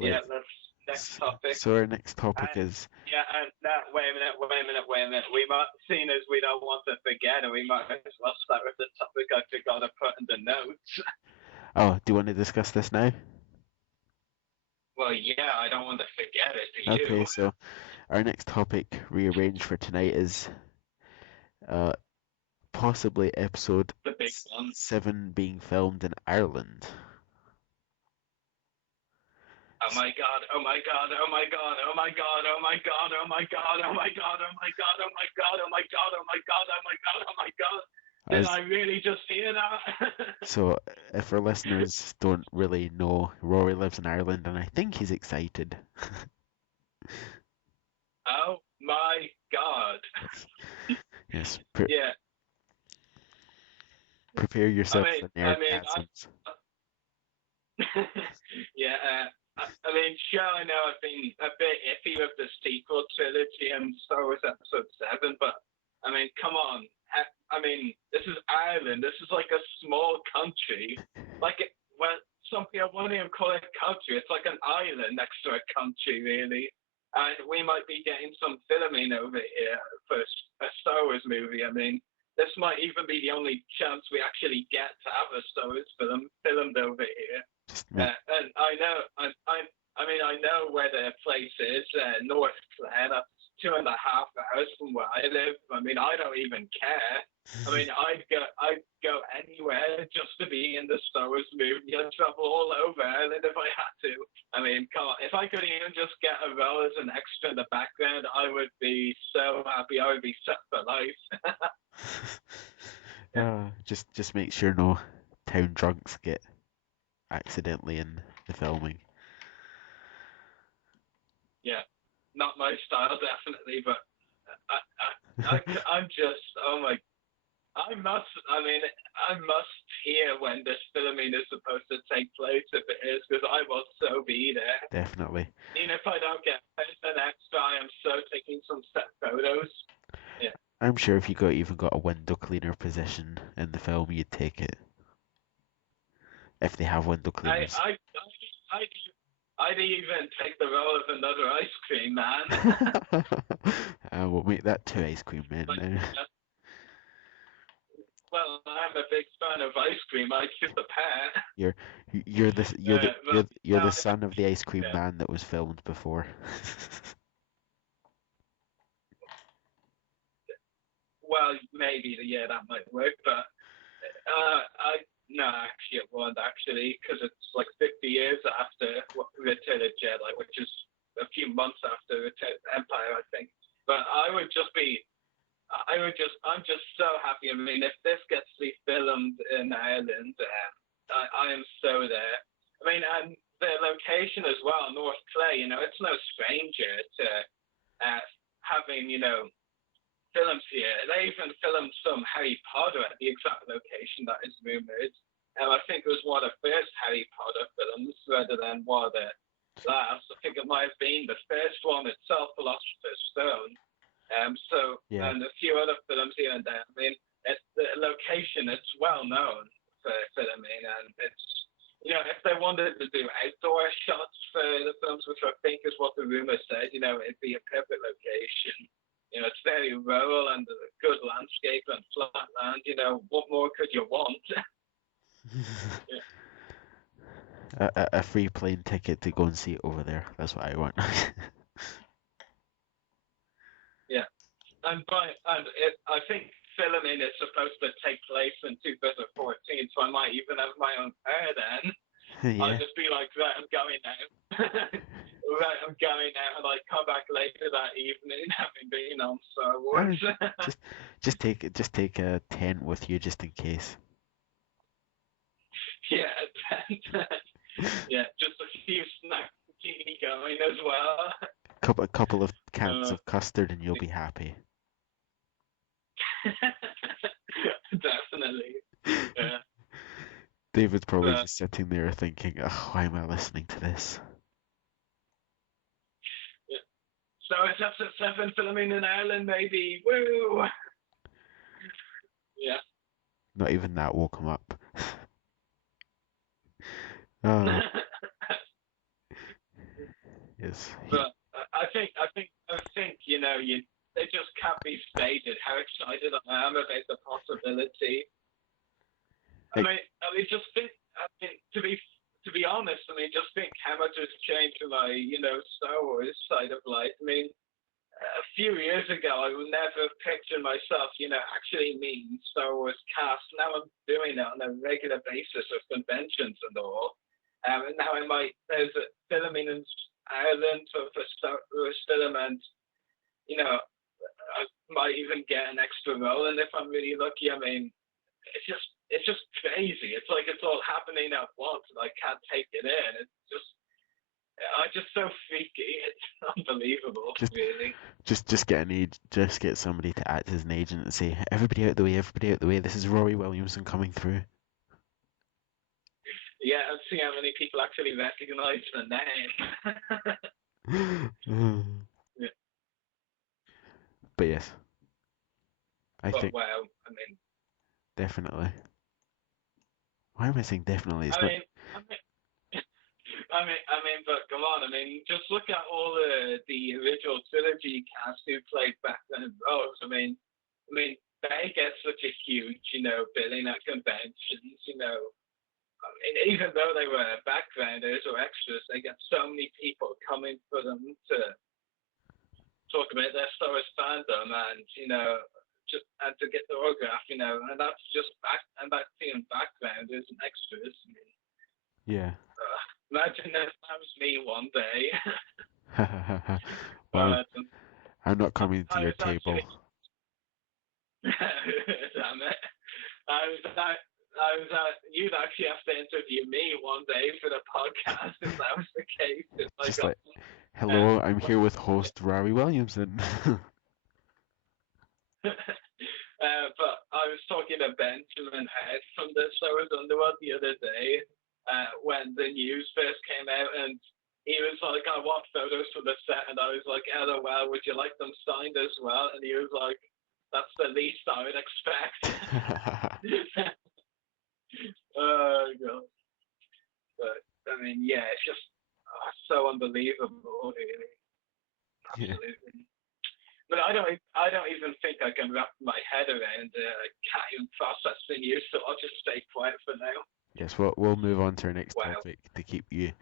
Yeah, that's next topic. So our next topic is. Yeah, and wait a minute. We might, seeing as we don't want to forget, and we might as well start with the topic I forgot to put in the notes. Oh, do you want to discuss this now? Well, yeah, I don't want to forget it. Do you? Okay, so our next topic rearranged for tonight is possibly episode The big one. 7 being filmed in Ireland. Oh my god, oh my god, oh my god, oh my god, oh my god, oh my god, oh my god, oh my god, oh my god, oh my god, oh my god, oh my god, oh my god. Did I really just hear that? So if our listeners don't really know, Rory lives in Ireland and I think he's excited. Oh my god. Yes, Yeah. prepare yourself for I mean, nerdgasms. yeah, I mean, sure, I know I've been a bit iffy with the sequel trilogy and Star Wars Episode 7, but, I mean, come on. I mean, this is Ireland. This is like a small country. Like, well, some people won't even call it a country. It's like an island next to a country, really. And we might be getting some filming over here for a Star Wars movie. I mean, this might even be the only chance we actually get to have a Star Wars film filmed over here. And I know, I mean, I know where the place is, North Clare. That's 2.5 hours from where I live. I mean, I don't even care. I mean, I'd go anywhere just to be in the Star Wars movie. I'd travel all over Ireland if I had to. I mean, come on, if I could even just get a role as an extra in the background, I would be so happy. I would be set for life. Just make sure no town drunks get accidentally in the filming. Yeah, not my style, definitely, but I'm just, oh my, I must hear when this filming is supposed to take place, if it is, because I will so be there. Definitely. Even if I don't get an extra, I am so taking some set photos. Yeah. I'm sure if you even got a window cleaner position in the film, you'd take it. If they have window cleaners. I'd even take the role of another ice cream man. We'll make that 2 ice cream men now. Well, I'm a big fan of ice cream. I'd choose the pair. You're the son of the ice cream man that was filmed before. Well, maybe, yeah, that might work, but no, actually it won't, actually, because it's like 50 years after Return of Jedi, which is a few months after Return of Empire, I think. But I'm just so happy. I mean, if this gets to be filmed in Ireland, I am so there. I mean, and the location as well, North Clare, it's no stranger to having, films here. They even filmed some Harry Potter at the exact location that is rumored. And I think it was one of the first Harry Potter films rather than one of the last. I think it might have been the first one itself, Philosopher's Stone. And a few other films here and there. I mean, it's the location, it's well known for filming, and it's, if they wanted to do outdoor shots for the films, which I think is what the rumor said, it'd be a perfect location. It's very rural and a good landscape and flat land. What more could you want? A free plane ticket to go and see it over there. That's what I want. Yeah. I think filming is supposed to take place in 2014, so I might even have my own pair then. Yeah. I'll just be like, right, I'm going now. Right, I'm going out, and I come back later that evening, having been on Star Wars. just take a tent with you just in case. Yeah, yeah, just a few snacks to keep me going as well. A couple of cans of custard, and you'll be happy. Definitely. Yeah. David's probably just sitting there thinking, "Oh, why am I listening to this?" So it's episode 7 filming in Ireland, maybe. Woo! Yeah. Not even that will come up. Oh. Yes. But I think it just can't be stated how excited I am about the possibility. I mean, to be honest, just think how much has changed in my, Star Wars side of life. I mean, a few years ago, I would never have pictured myself, actually meeting Star Wars cast. Now I'm doing it on a regular basis with conventions and all. And now there's a filming in Ireland for Star Wars film, and, I might even get an extra role. And if I'm really lucky, I mean, it's just crazy. It's like it's all happening at once, and I can't take it in. I'm just so freaky. It's unbelievable, really. Just get somebody to act as an agent and say, everybody out the way. This is Rory Williamson coming through. Yeah, and see how many people actually recognize the name. Yeah. But yes, I think. Wow, I mean. Definitely. Why am I saying definitely? It's But come on, just look at all the original trilogy cast who played background roles. I mean, they get such a huge, billing at conventions. even though they were backgrounders or extras, they get so many people coming for them to talk about their Star Wars fandom and, just and to get the autograph, and that's just that's seeing backgrounders and extras. I mean, Yeah. imagine if that was me one day. Well, But, I'm not coming to I your was table. damn it. You'd actually have to interview me one day for the podcast if that was the case. Just like, hello, I'm here with host Rory Williamson. But I was talking to Benjamin Head from the Star Wars Underworld the other day when the news first came out, and he was like, I want photos for the set, and I was like, LOL, would you like them signed as well? And he was like, that's the least I would expect. Oh, God. But, I mean, yeah, it's just so unbelievable, really. Absolutely. Yeah. But I don't even think I can wrap my head around Canyon processing you, so I'll just stay quiet for now. Yes, we'll move on to our next topic to keep you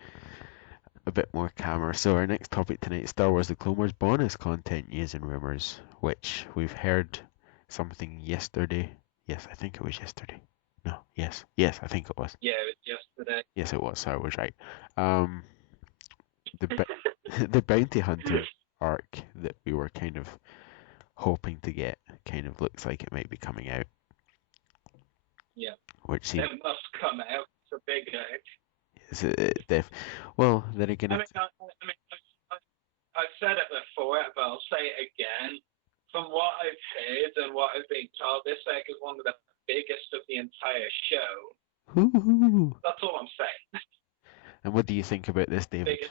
a bit more calmer. So our next topic tonight is Star Wars The Clone Wars bonus content news and rumors, which we've heard something yesterday. Yes, I think it was yesterday. No, yes, I think it was. Yeah, it was yesterday. Yes, it was. So I was right. The bounty hunter arc that we were kind of hoping to get kind of looks like it might be coming out. Yeah. Which seems... It must come out. It's a big out. Is it well, then again... I've said it before, but I'll say it again. From what I've heard and what I've been told, this egg is one of the biggest of the entire show. Woo-hoo. That's all I'm saying. And what do you think about this, David?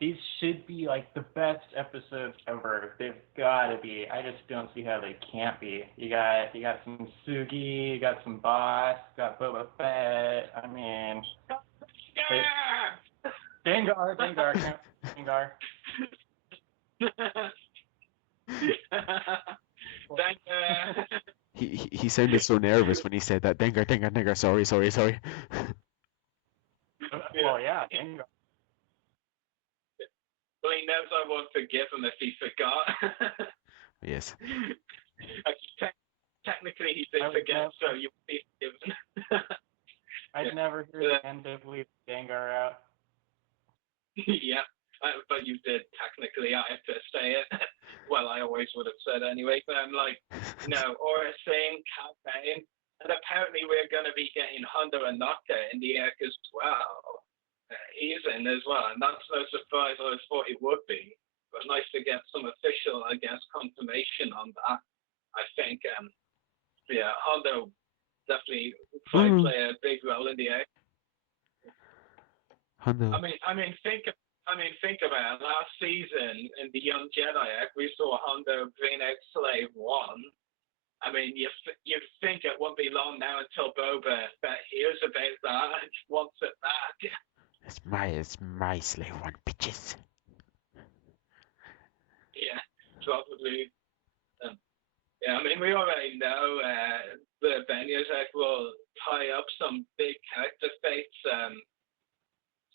These should be like the best episodes ever. They've got to be. I just don't see how they can't be. You got some Sugi, you got some Boss, you got Boba Fett. I mean, Dengar. He sounded so nervous when he said that. Dengar. Sorry. Well, yeah, Dengar. Well, he knows I won't forgive him if he forgot. Yes. Technically, he did forget, so you'll be forgiven. I'd never hear the end of leave Dengar out. Yeah, but you did technically. I have to say it. Well, I always would have said anyway. But I'm like, no, or a same campaign. And apparently we're going to be getting Hondo and Naka in the egg as well. He's in as well, and that's no surprise. I always thought it would be, but nice to get some official, I guess, confirmation on that. I think, yeah, Hondo definitely play a big role in the egg. Hondo. I mean, think about it. Last season in the Young Jedi egg, we saw Hondo bring out Slave 1. I mean, you'd think it won't be long now until Boba Fett hears about that and wants it back. It's my Slave 1, bitches. Yeah, probably. Yeah, I mean, we already know the Benio's egg will tie up some big character fates.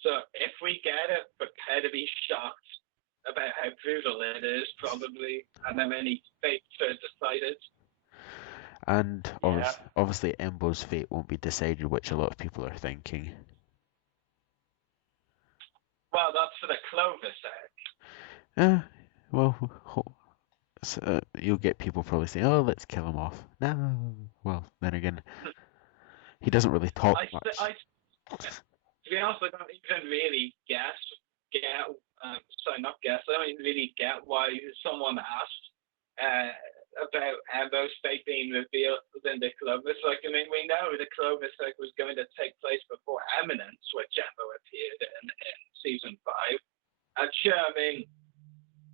So if we get it, prepare to be shocked about how brutal it is, probably, and how many fates are decided. And obviously Embo's fate won't be decided, which a lot of people are thinking. Well, that's for the Clovis egg. You'll get people probably saying, "Oh, let's kill him off." No. Well, then again, he doesn't really talk much. To be honest, I don't even really I don't even really get why someone asked about Embo's fate being revealed in the Clovis. Like, I mean, we know the Clovis egg was going to take place before Eminence, which Embo appeared in season 5. And sure, I mean,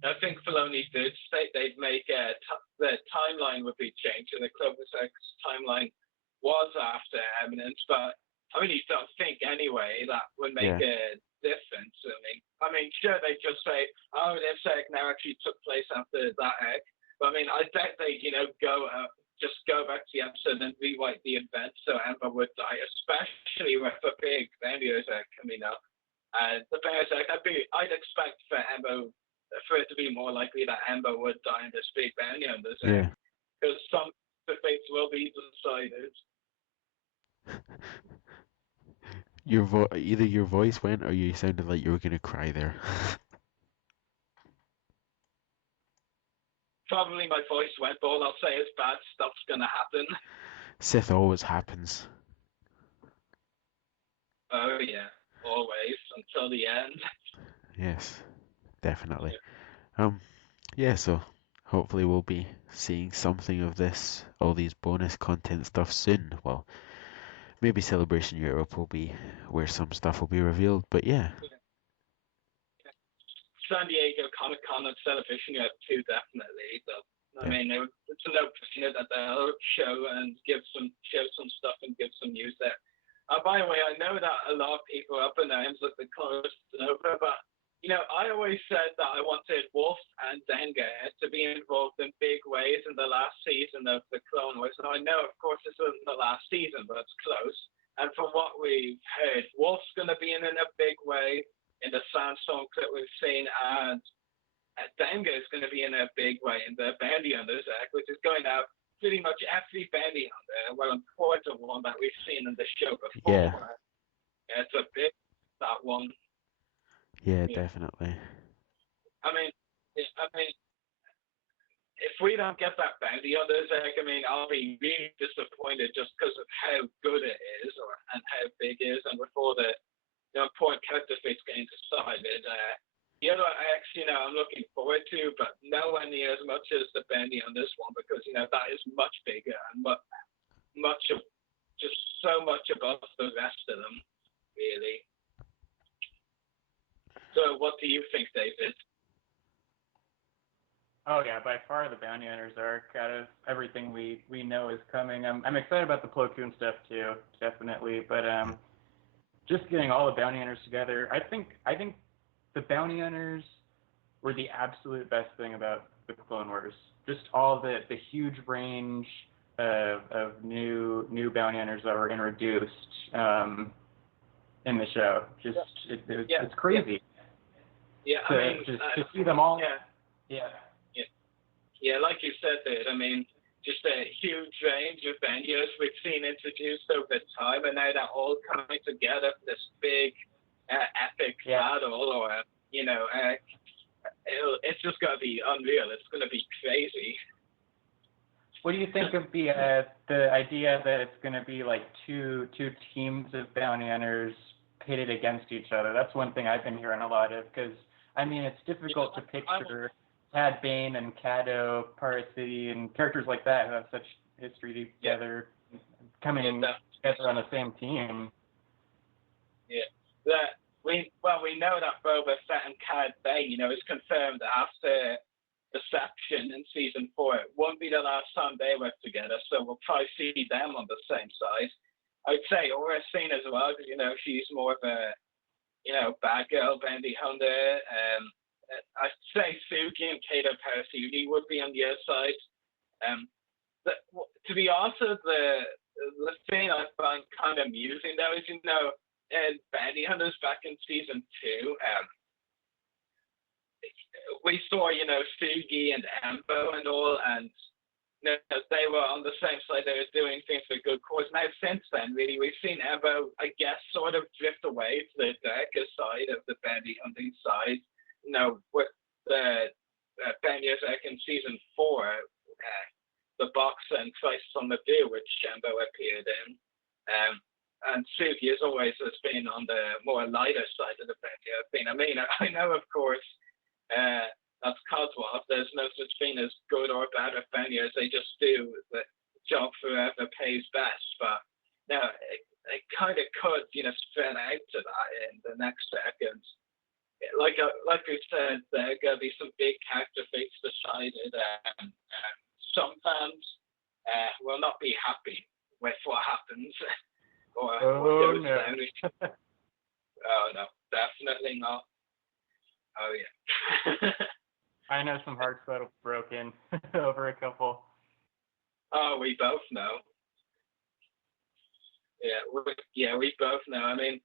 I think Filoni did state they'd make the timeline would be changed, and the Clovis egg's timeline was after Eminence, but I really don't think anyway that would make a difference. I mean, sure, they just say, oh, this egg now actually took place after that egg. But I mean, I bet they, go just go back to the episode and rewrite the event so Ember would die, especially with a big Berserk coming up. And the Berserk, I'd expect for it to be more likely that Ember would die in this big Berserk. Yeah. Because some the fates will be decided. Either your voice went or you sounded like you were gonna cry there. Probably my voice went, but all I'll say is bad stuff's gonna happen. Sith always happens. Oh yeah, always until the end. Yes, definitely. Yeah, so hopefully we'll be seeing something of this, all these bonus content stuff soon. Well, maybe Celebration Europe will be where some stuff will be revealed, but yeah. San Diego Comic Con and Celebration Europe too, definitely. But I mean, it's a no-brainer that they'll show some stuff and give some news there. By the way, I know that a lot of people are up in arms with the Clone Nova, but I always said that I wanted Wolf and Dengar to be involved in big ways in the last season of the Clone Wars. And I know, of course, this isn't the last season, but it's close. And from what we've heard, Wolf's going to be in a big way in the Sandstorm clip we've seen, and Dengar is going to be in a big way in the Bounty Hunters Act, which is going out pretty much every bounty hunter, well, important one that we've seen in the show before. Yeah. It's a big, that one. Yeah, definitely. I mean, if we don't get that bounty hunters Act, I'll be really disappointed just because of how good it is and how big it is, and with all the important character fates getting decided. The other acts, I'm looking forward to, but nowhere near as much as the bounty on this one, because that is much bigger and just so much above the rest of them, really. So, what do you think, David? Oh yeah, by far the Bounty Hunters arc out of everything we know is coming. I'm excited about the Plo Koon stuff too, definitely. But just getting all the Bounty Hunters together, I think the Bounty Hunters were the absolute best thing about the Clone Wars. Just all the huge range of new Bounty Hunters that were introduced in the show. It's crazy. Yeah, to see them all. Yeah, like you said, dude. Just a huge range of venues we've seen introduced over time, and now they're all coming together for this big, epic battle, or it's just gonna be unreal. It's gonna be crazy. What do you think of the idea that it's gonna be like two teams of bounty hunters pitted against each other? That's one thing I've been hearing a lot of, because it's difficult to picture Cad Bane and Cato, Paracity, and characters like that who have such history together, coming together on the same team. Yeah, we know that Boba Fett and Cad Bane, is confirmed after Deception in season 4. It won't be the last time they work together, so we'll probably see them on the same side. I'd say Aura Singh as well, because she's more of a bad girl bounty hunter. I'd say Suki and Kato Parasudi would be on the other side. To be honest, the thing I find kind of amusing though is, in Bounty Hunters back in season 2, we saw, Sugi and Ambo and all, and they were on the same side. They were doing things for good cause. Now, since then, really, we've seen Ambo, I guess, sort of drift away to the darker side of the bounty hunting side. With the Bounty Hunters in season 4, the box and Crisis on the View, which Ambo appeared in. And Suki has always been on the more lighter side of the bounty thing. I know, of course, that's Cosworth. There's no such thing as good or bad with bounty hunters. They just do the job whoever pays best. But it kind of could, spread out to that in the next second. Like we said, there are going to be some big character fates decided, and some fans will not be happy with what happens. Oh no, definitely not. Oh yeah. I know some hearts that'll be broken over a couple. Oh, we both know. We both know. To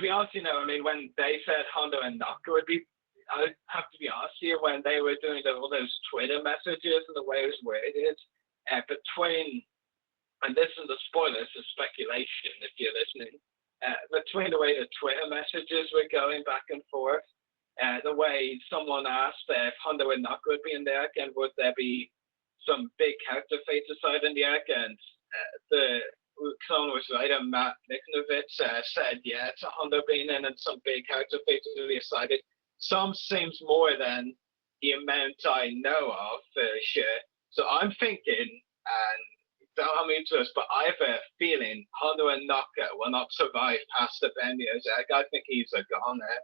be honest, I mean, when they said Hondo and Naka would be, I have to be honest here, when they were doing all those Twitter messages and the way it was worded, between, and this is a spoiler, it's a speculation if you're listening, between the way the Twitter messages were going back and forth, the way someone asked if Hondo and Naka would be in the arc, and would there be some big character fate aside in the arc, and the Clone Wars writer Matt Mikhnovich said, yeah, it's a Hondo being in and some big character fate to be decided. Some seems more than the amount I know of, for sure. So I'm thinking, and don't hold me to this, but I have a feeling Hondo and Naka will not survive past the Benio's arc. I think he's a goner.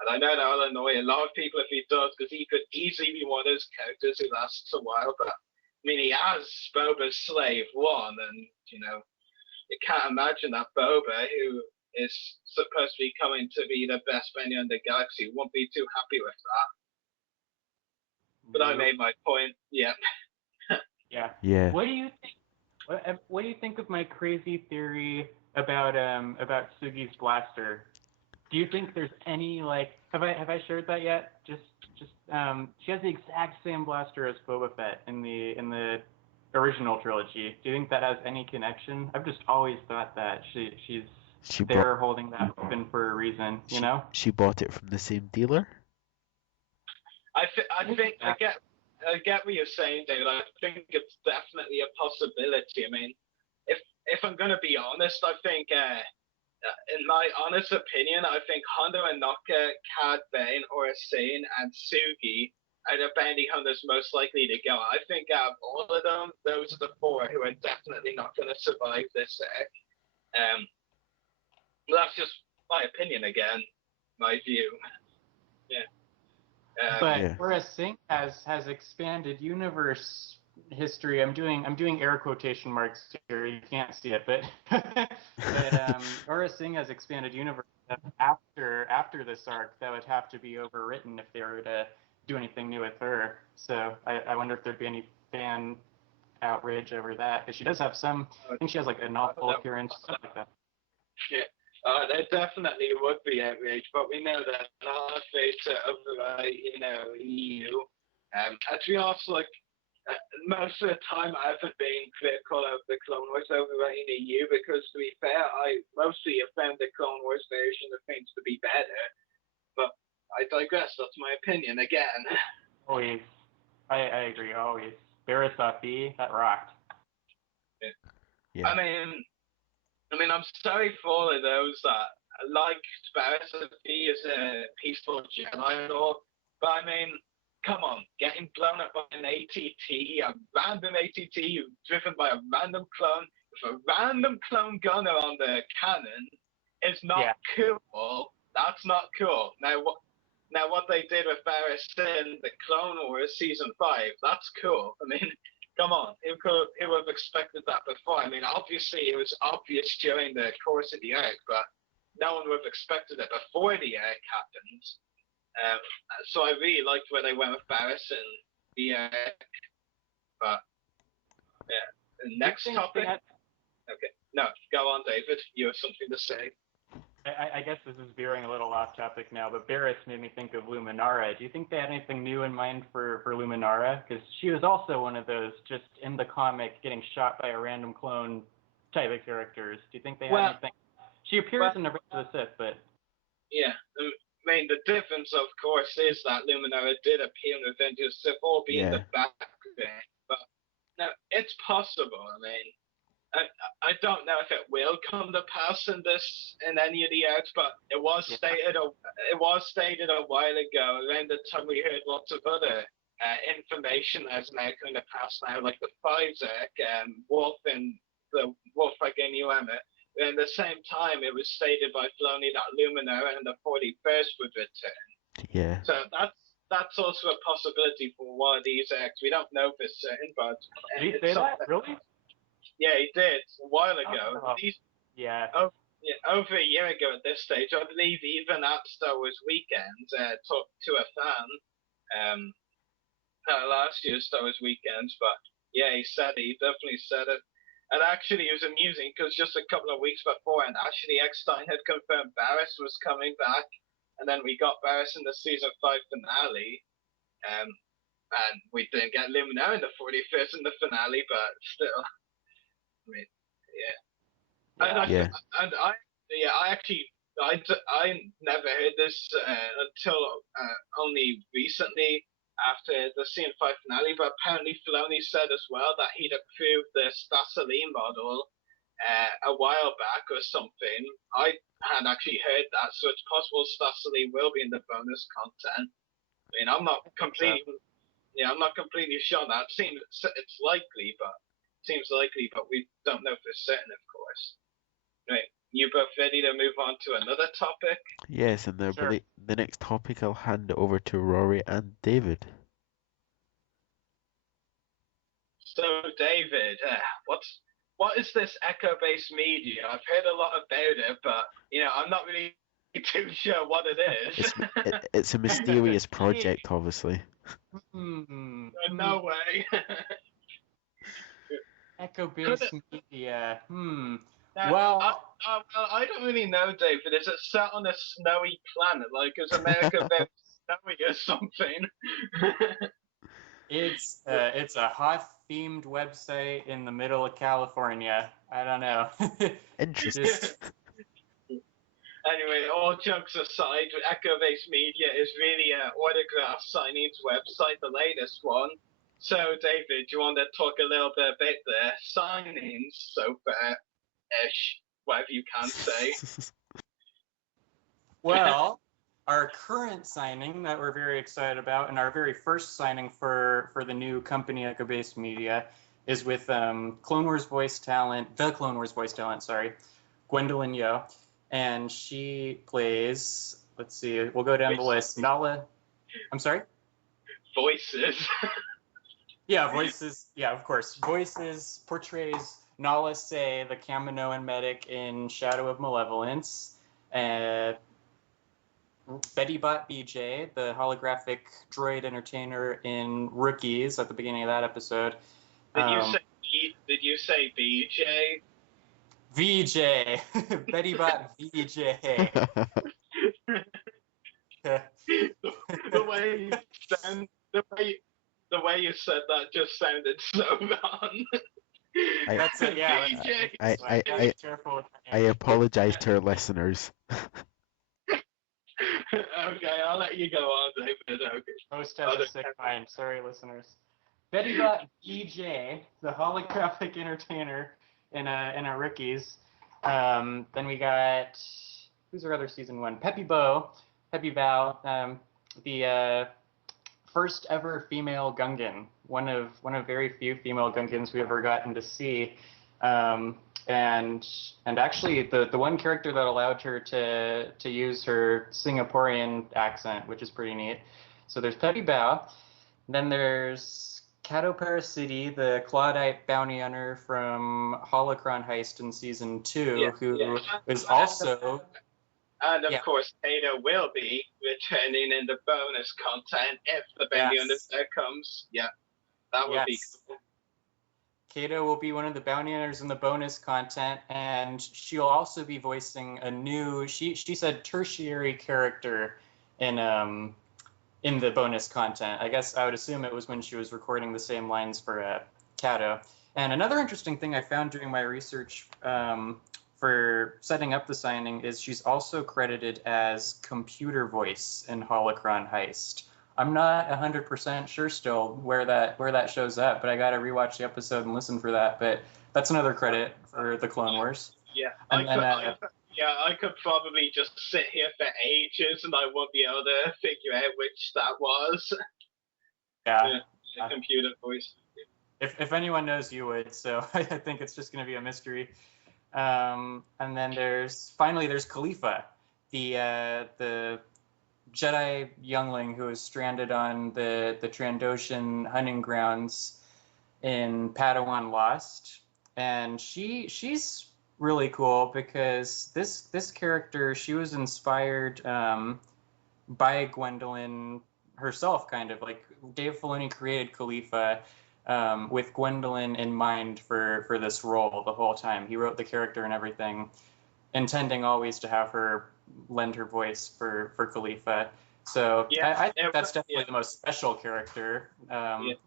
And I know that'll annoy a lot of people if he does, because he could easily be one of those characters who lasts a while. But I mean, he has Boba's Slave 1, and you can't imagine that Boba, who is supposed to be coming to be the best Benio in the galaxy, won't be too happy with that. But I made my point. Yeah. Yeah. What do you think? What do you think of my crazy theory about Sugi's blaster? Do you think there's any have I shared that yet? Just she has the exact same blaster as Boba Fett in the original trilogy. Do you think that has any connection? I've just always thought that she's there holding that weapon for a reason. She bought it from the same dealer. I think I get what you're saying, David. I think it's definitely a possibility. I mean, if I'm gonna be honest, I think. In my honest opinion, I think Hondo and Naka, Cad Bane, Oracene, and Sugi are the bounty hunters most likely to go. I think out of all of them, those are the four who are definitely not going to survive this arc. That's just my opinion again, my view. Yeah. But Oracene has expanded universe history. I'm doing air quotation marks here. You can't see it, but Oracene has expanded universe after this arc. That would have to be overwritten if they were to do anything new with her. So I wonder if there'd be any fan outrage over that, because she does have some. I think she has like a novel appearance, something like that. Yeah. There definitely would be outrage, but we know that not face to override, EU. And to be honest, most of the time I haven't been critical of the Clone Wars overwriting EU, because to be fair, I mostly have found the Clone Wars version of things to be better. But I digress, that's my opinion again. Always. I agree, always. Barriss B, that rocked. Yeah. I mean, I'm sorry for all of those that liked Barriss B as a peaceful Jedi and all, but I mean, come on, getting blown up by an ATT, a random ATT driven by a random clone with a random clone gunner on the cannon is not cool. That's not cool. Now what they did with Barriss in the Clone Wars Season 5, that's cool. I mean, come on, who would have expected that before? I mean, obviously it was obvious during the course of the arc, but no one would have expected it before the arc happened. So I really liked where they went with Barriss and the but yeah. The next topic. Okay, no, go on, David. You have something to say. I guess this is veering a little off topic now, but Barriss made me think of Luminara. Do you think they had anything new in mind for Luminara? Because she was also one of those just in the comic getting shot by a random clone type of characters. Do you think they had anything? She appears in the Revenge of the Sith, but yeah. I mean, the difference, of course, is that Luminara did appear in Revenge of the Sith, albeit in the back there. But no, it's possible. I mean, I don't know if it will come to pass in any of the arcs, but it was stated a while ago, around the time we heard lots of other information that's now coming to pass now, like the Fives arc, Wolf and the Wolf again, you Emmet. And at the same time, it was stated by Filoni that Luminara and the 41st would return. Yeah. So that's also a possibility for one of these arcs. We don't know for certain, but did he say that? Really? Yeah, he did a while ago. Over a year ago at this stage, I believe even at Star Wars Weekend, talked to a fan. last year's Star Wars weekends, but yeah, he said it. He definitely said it. And actually, it was amusing because just a couple of weeks before, and actually Eckstein had confirmed Barris was coming back, and then we got Barris in the season 5 finale, and we didn't get Lumina in the 45th in the finale, but still, I mean, yeah. And I never heard this until only recently after the season 5 finale, but apparently Filoni said as well that he'd approved the Stasali model a while back or something. I had actually heard that, so it's possible Stasali will be in the bonus content. I mean, I'm not completely sure. That it's likely, but we don't know for certain, of course. Right, you both ready to move on to another topic? Yes, and the next topic I'll hand it over to Rory and David. So, David, what is this echo-based media? I've heard a lot about it, but I'm not really too sure what it is. It's a mysterious project, obviously. No way. Echo-based media. Well, I don't really know, David. Is it set on a snowy planet? Like, is America very snowy or something? It's a Hoth-themed website in the middle of California. I don't know. Interesting. Anyway, all jokes aside, Echo-based media is really an autograph signings website, the latest one. So, David, do you want to talk a little bit about the signings so far-ish, whatever you can say? Well, our current signing that we're very excited about, and our very first signing for the new company, Echo-based Media, is with the Clone Wars voice talent, Gwendolyn Yo. And she plays, let's see, we'll go down the list. Nala, I'm sorry? Voices. Yeah, voices. Yeah, of course. Voices portrays Nala Say, the Kaminoan medic in Shadow of Malevolence. Betty Bot BJ, the holographic droid entertainer in Rookies at the beginning of that episode. Did you say BJ? VJ. Betty Bot VJ. the way you said that just sounded so wrong. That's it, yeah. I apologize to our listeners. Okay, I'll let you go on, David. Okay. Most have a sick mind. Sorry, listeners. Betty Bot DJ, the holographic entertainer in a Rookies. Then we got, who's our other season one? Peppy Bow, the first ever female Gungan, one of very few female Gungans we've ever gotten to see. And actually the one character that allowed her to use her Singaporean accent, which is pretty neat. So there's Peppy Bao. Then there's Cato Parasiti, the Claudite bounty hunter from Holocron Heist in season 2, who is also... And of course, Ada will be returning in the bonus content if the bounty hunter comes. Yeah, that would be cool. Kato will be one of the bounty hunters in the bonus content, and she'll also be voicing a new, she said tertiary character in the bonus content. I guess I would assume it was when she was recording the same lines for Kato. And another interesting thing I found during my research for setting up the signing is she's also credited as computer voice in Holocron Heist. I'm not 100% sure still where that shows up, but I got to rewatch the episode and listen for that. But that's another credit for the Clone Wars. Yeah, I could probably just sit here for ages and I won't be able to figure out which that was. Yeah. Computer voice. If anyone knows, you would. So I think it's just going to be a mystery. And then there's Khalifa, the Jedi youngling who is stranded on the Trandoshan hunting grounds in Padawan Lost, and she's really cool because this character, she was inspired by Gwendolyn herself, kind of. Like, Dave Filoni created Khalifa with Gwendolyn in mind for this role the whole time. He wrote the character and everything, intending always to have her lend her voice for Khalifa. So Yeah, I think that's definitely the most special character. It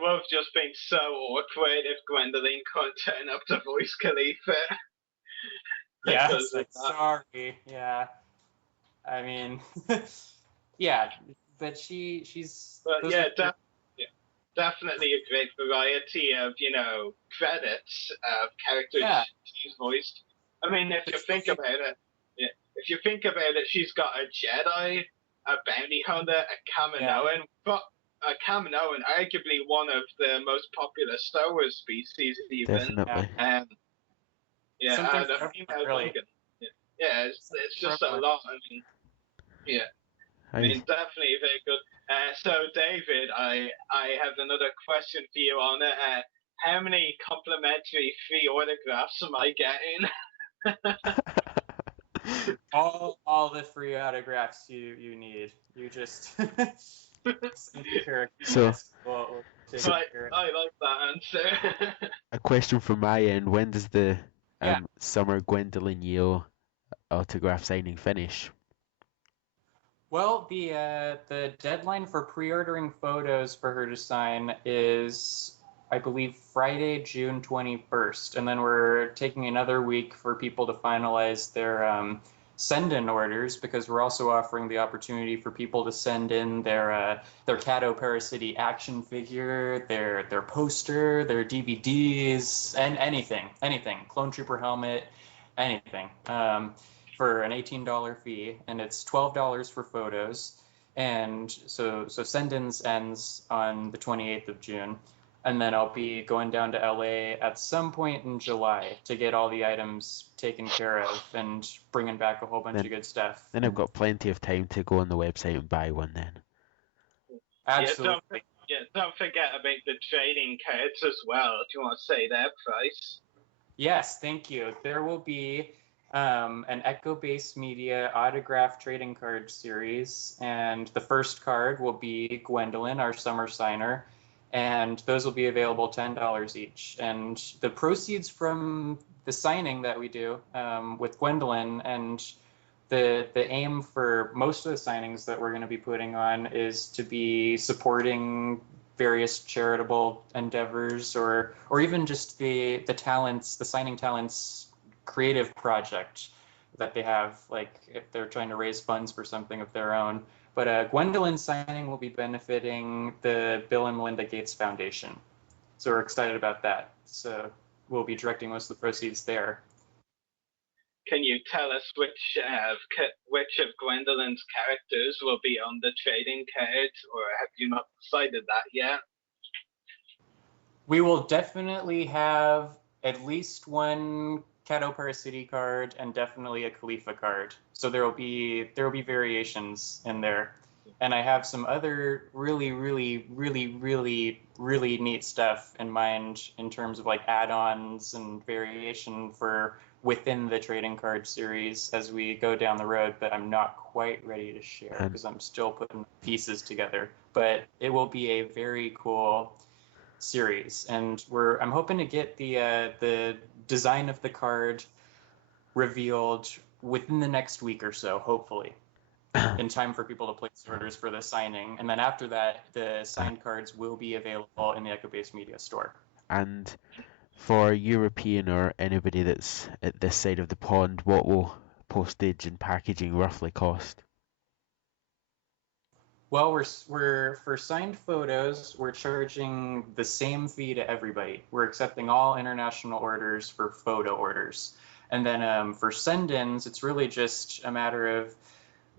would have just been so awkward if Gwendolyn couldn't turn up to voice Khalifa. Yeah, it's like, sorry. Yeah, I mean, yeah, but she's. But yeah, definitely a great variety of credits of characters she's voiced. I mean, if you think about it, she's got a Jedi, a bounty hunter, a Kaminoan, but a Kaminoan, arguably one of the most popular Star Wars species, even. Definitely. Yeah, and a female really. Duncan. Yeah, it's just a lot. I mean, yeah. I mean, definitely very good. So, David, I have another question for you on it. How many complimentary free autographs am I getting? all the free autographs you need. You just send your character. I like that answer. A question from my end: when does the summer Gwendolyn Yeo autograph signing finish? Well, the deadline for pre-ordering photos for her to sign is, I believe, Friday, June 21st. And then we're taking another week for people to finalize their send-in orders, because we're also offering the opportunity for people to send in their Cato Paracity action figure, their poster, their DVDs, and anything, Clone Trooper helmet, anything. For an $18 fee, and it's $12 for photos. And so send-ins ends on the 28th of June. And then I'll be going down to LA at some point in July to get all the items taken care of and bringing back a whole bunch of good stuff. Then I've got plenty of time to go on the website and buy one then. Absolutely. Don't forget about the trading cards as well. Do you want to say their price? Yes, thank you. There will be an Echo Base Media autograph trading card series, and the first card will be Gwendolyn, our summer signer, and those will be available $10 each. And the proceeds from the signing that we do with Gwendolyn, and the aim for most of the signings that we're going to be putting on is to be supporting various charitable endeavors, or even just the talents, the signing talents creative project that they have, like if they're trying to raise funds for something of their own. But Gwendolyn's signing will be benefiting the Bill and Melinda Gates Foundation. So we're excited about that. So we'll be directing most of the proceeds there. Can you tell us which of Gwendolyn's characters will be on the trading card, or have you not decided that yet? We will definitely have at least one Cato Paracity card and definitely a Khalifa card. So there will be variations in there. And I have some other really neat stuff in mind in terms of like add-ons and variation for within the trading card series as we go down the road, but I'm not quite ready to share because I'm still putting pieces together. But it will be a very cool series, and I'm hoping to get the design of the card revealed within the next week or so, hopefully, in time for people to place orders for the signing. And then after that, the signed cards will be available in the Echo Base Media store. And for European or anybody that's at this side of the pond, what will postage and packaging roughly cost? Well, we're for signed photos, we're charging the same fee to everybody. We're accepting all international orders for photo orders. And then for send-ins, it's really just a matter of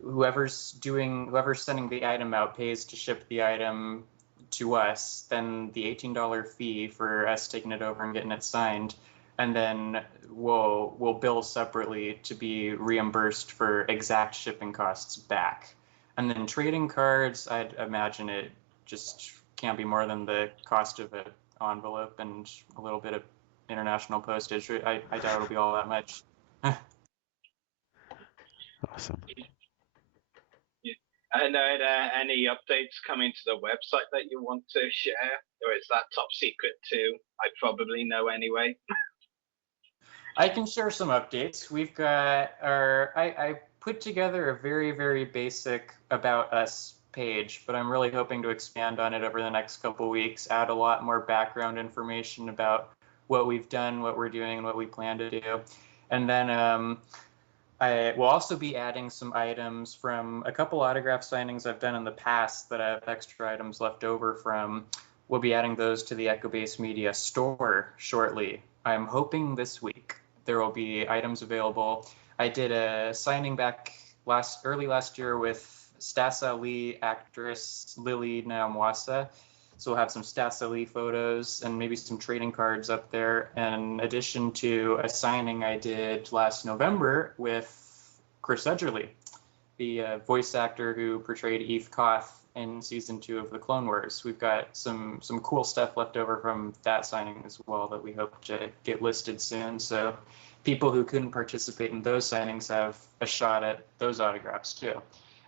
whoever's sending the item out pays to ship the item to us, then the $18 fee for us taking it over and getting it signed, and then we'll bill separately to be reimbursed for exact shipping costs back. And then trading cards, I'd imagine it just can't be more than the cost of an envelope and a little bit of international postage. I doubt it'll be all that much. Awesome. And are there any updates coming to the website that you want to share? Or is that top secret too? I probably know anyway. I can share some updates. We've got I put together a very, very basic About Us page, but I'm really hoping to expand on it over the next couple weeks, add a lot more background information about what we've done, what we're doing, and what we plan to do. And then I will also be adding some items from a couple autograph signings I've done in the past that I have extra items left over from. We'll be adding those to the Echobase Media store shortly. I'm hoping this week there will be items available. I did a signing back early last year with Stas Ali actress Lily Namwasa. So we'll have some Stas Ali photos and maybe some trading cards up there, in addition to a signing I did last November with Chris Edgerly, the voice actor who portrayed Eve Koth in season 2 of the Clone Wars. We've got some cool stuff left over from that signing as well that we hope to get listed soon. So people who couldn't participate in those signings have a shot at those autographs too.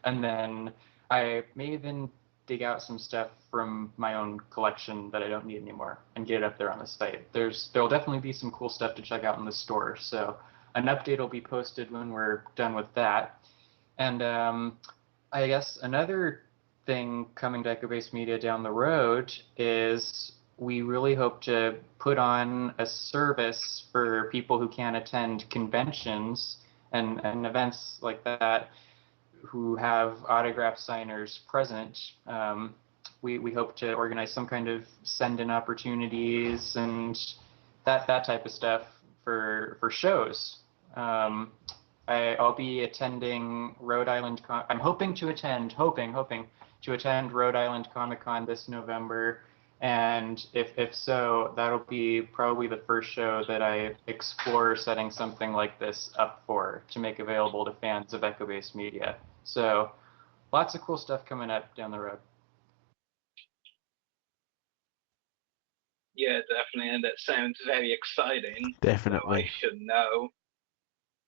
And then I may even dig out some stuff from my own collection that I don't need anymore and get it up there on the site. There'll definitely be some cool stuff to check out in the store. So an update will be posted when we're done with that. And I guess another thing coming to Echobase Media down the road is we really hope to put on a service for people who can't attend conventions and events like that, who have autograph signers present. We hope to organize some kind of send-in opportunities and that type of stuff for shows. I'll be attending Rhode Island. I'm hoping to attend Rhode Island Comic Con this November, and if so, that'll be probably the first show that I explore setting something like this up for to make available to fans of Echobase Media. So lots of cool stuff coming up down the road. Yeah, definitely, and that sounds very exciting. Definitely. So I should know.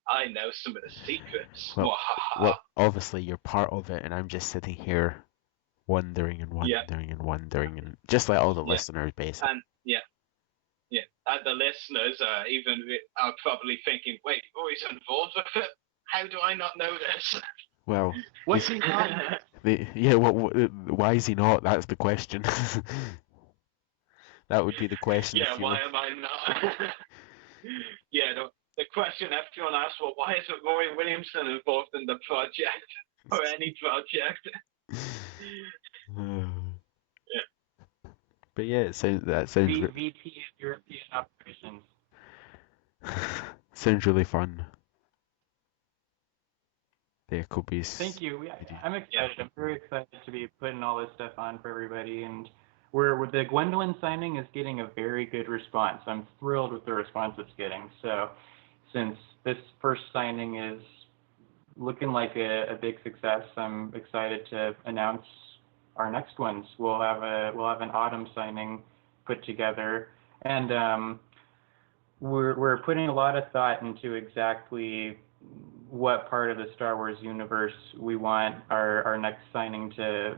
I know some of the secrets. Well, obviously you're part of it, and I'm just sitting here wondering and and just like all the listeners, basically. And and the listeners are probably thinking, wait, he's involved with it? How do I not know this? Well, what's he not? Why is he not? That's the question. That would be the question. Yeah, why am I not? Yeah, the question everyone asks, well, why isn't Roy Williamson involved in the project or any project? Yeah. But yeah, that sounds VP of European Operations. sounds really fun. The Echobase. Thank you. I'm excited. I'm very excited to be putting all this stuff on for everybody, and the Gwendolyn signing is getting a very good response. I'm thrilled with the response it's getting. So since this first signing is looking like a big success, I'm excited to announce our next ones. We'll have an autumn signing put together, and we're putting a lot of thought into exactly what part of the Star Wars universe we want our next signing to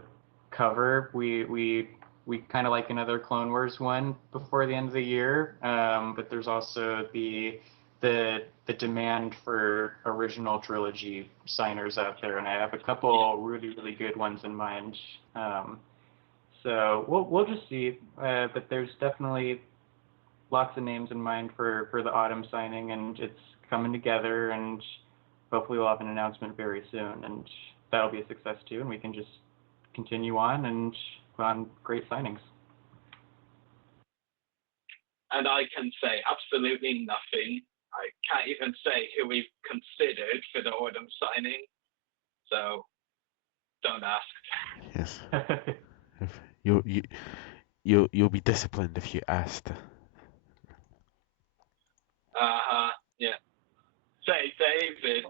cover. We kind of like another Clone Wars one before the end of the year, but there's also the demand for original trilogy signers out there, and I have a couple really, really good ones in mind. So we'll just see, but there's definitely lots of names in mind for the autumn signing, and it's coming together, and hopefully we'll have an announcement very soon, and that'll be a success too, and we can just continue on and put on great signings. And I can say absolutely nothing. I can't even say who we've considered for the autumn signing, so don't ask. Yes. You'll be disciplined if you asked. Yeah. Say, David,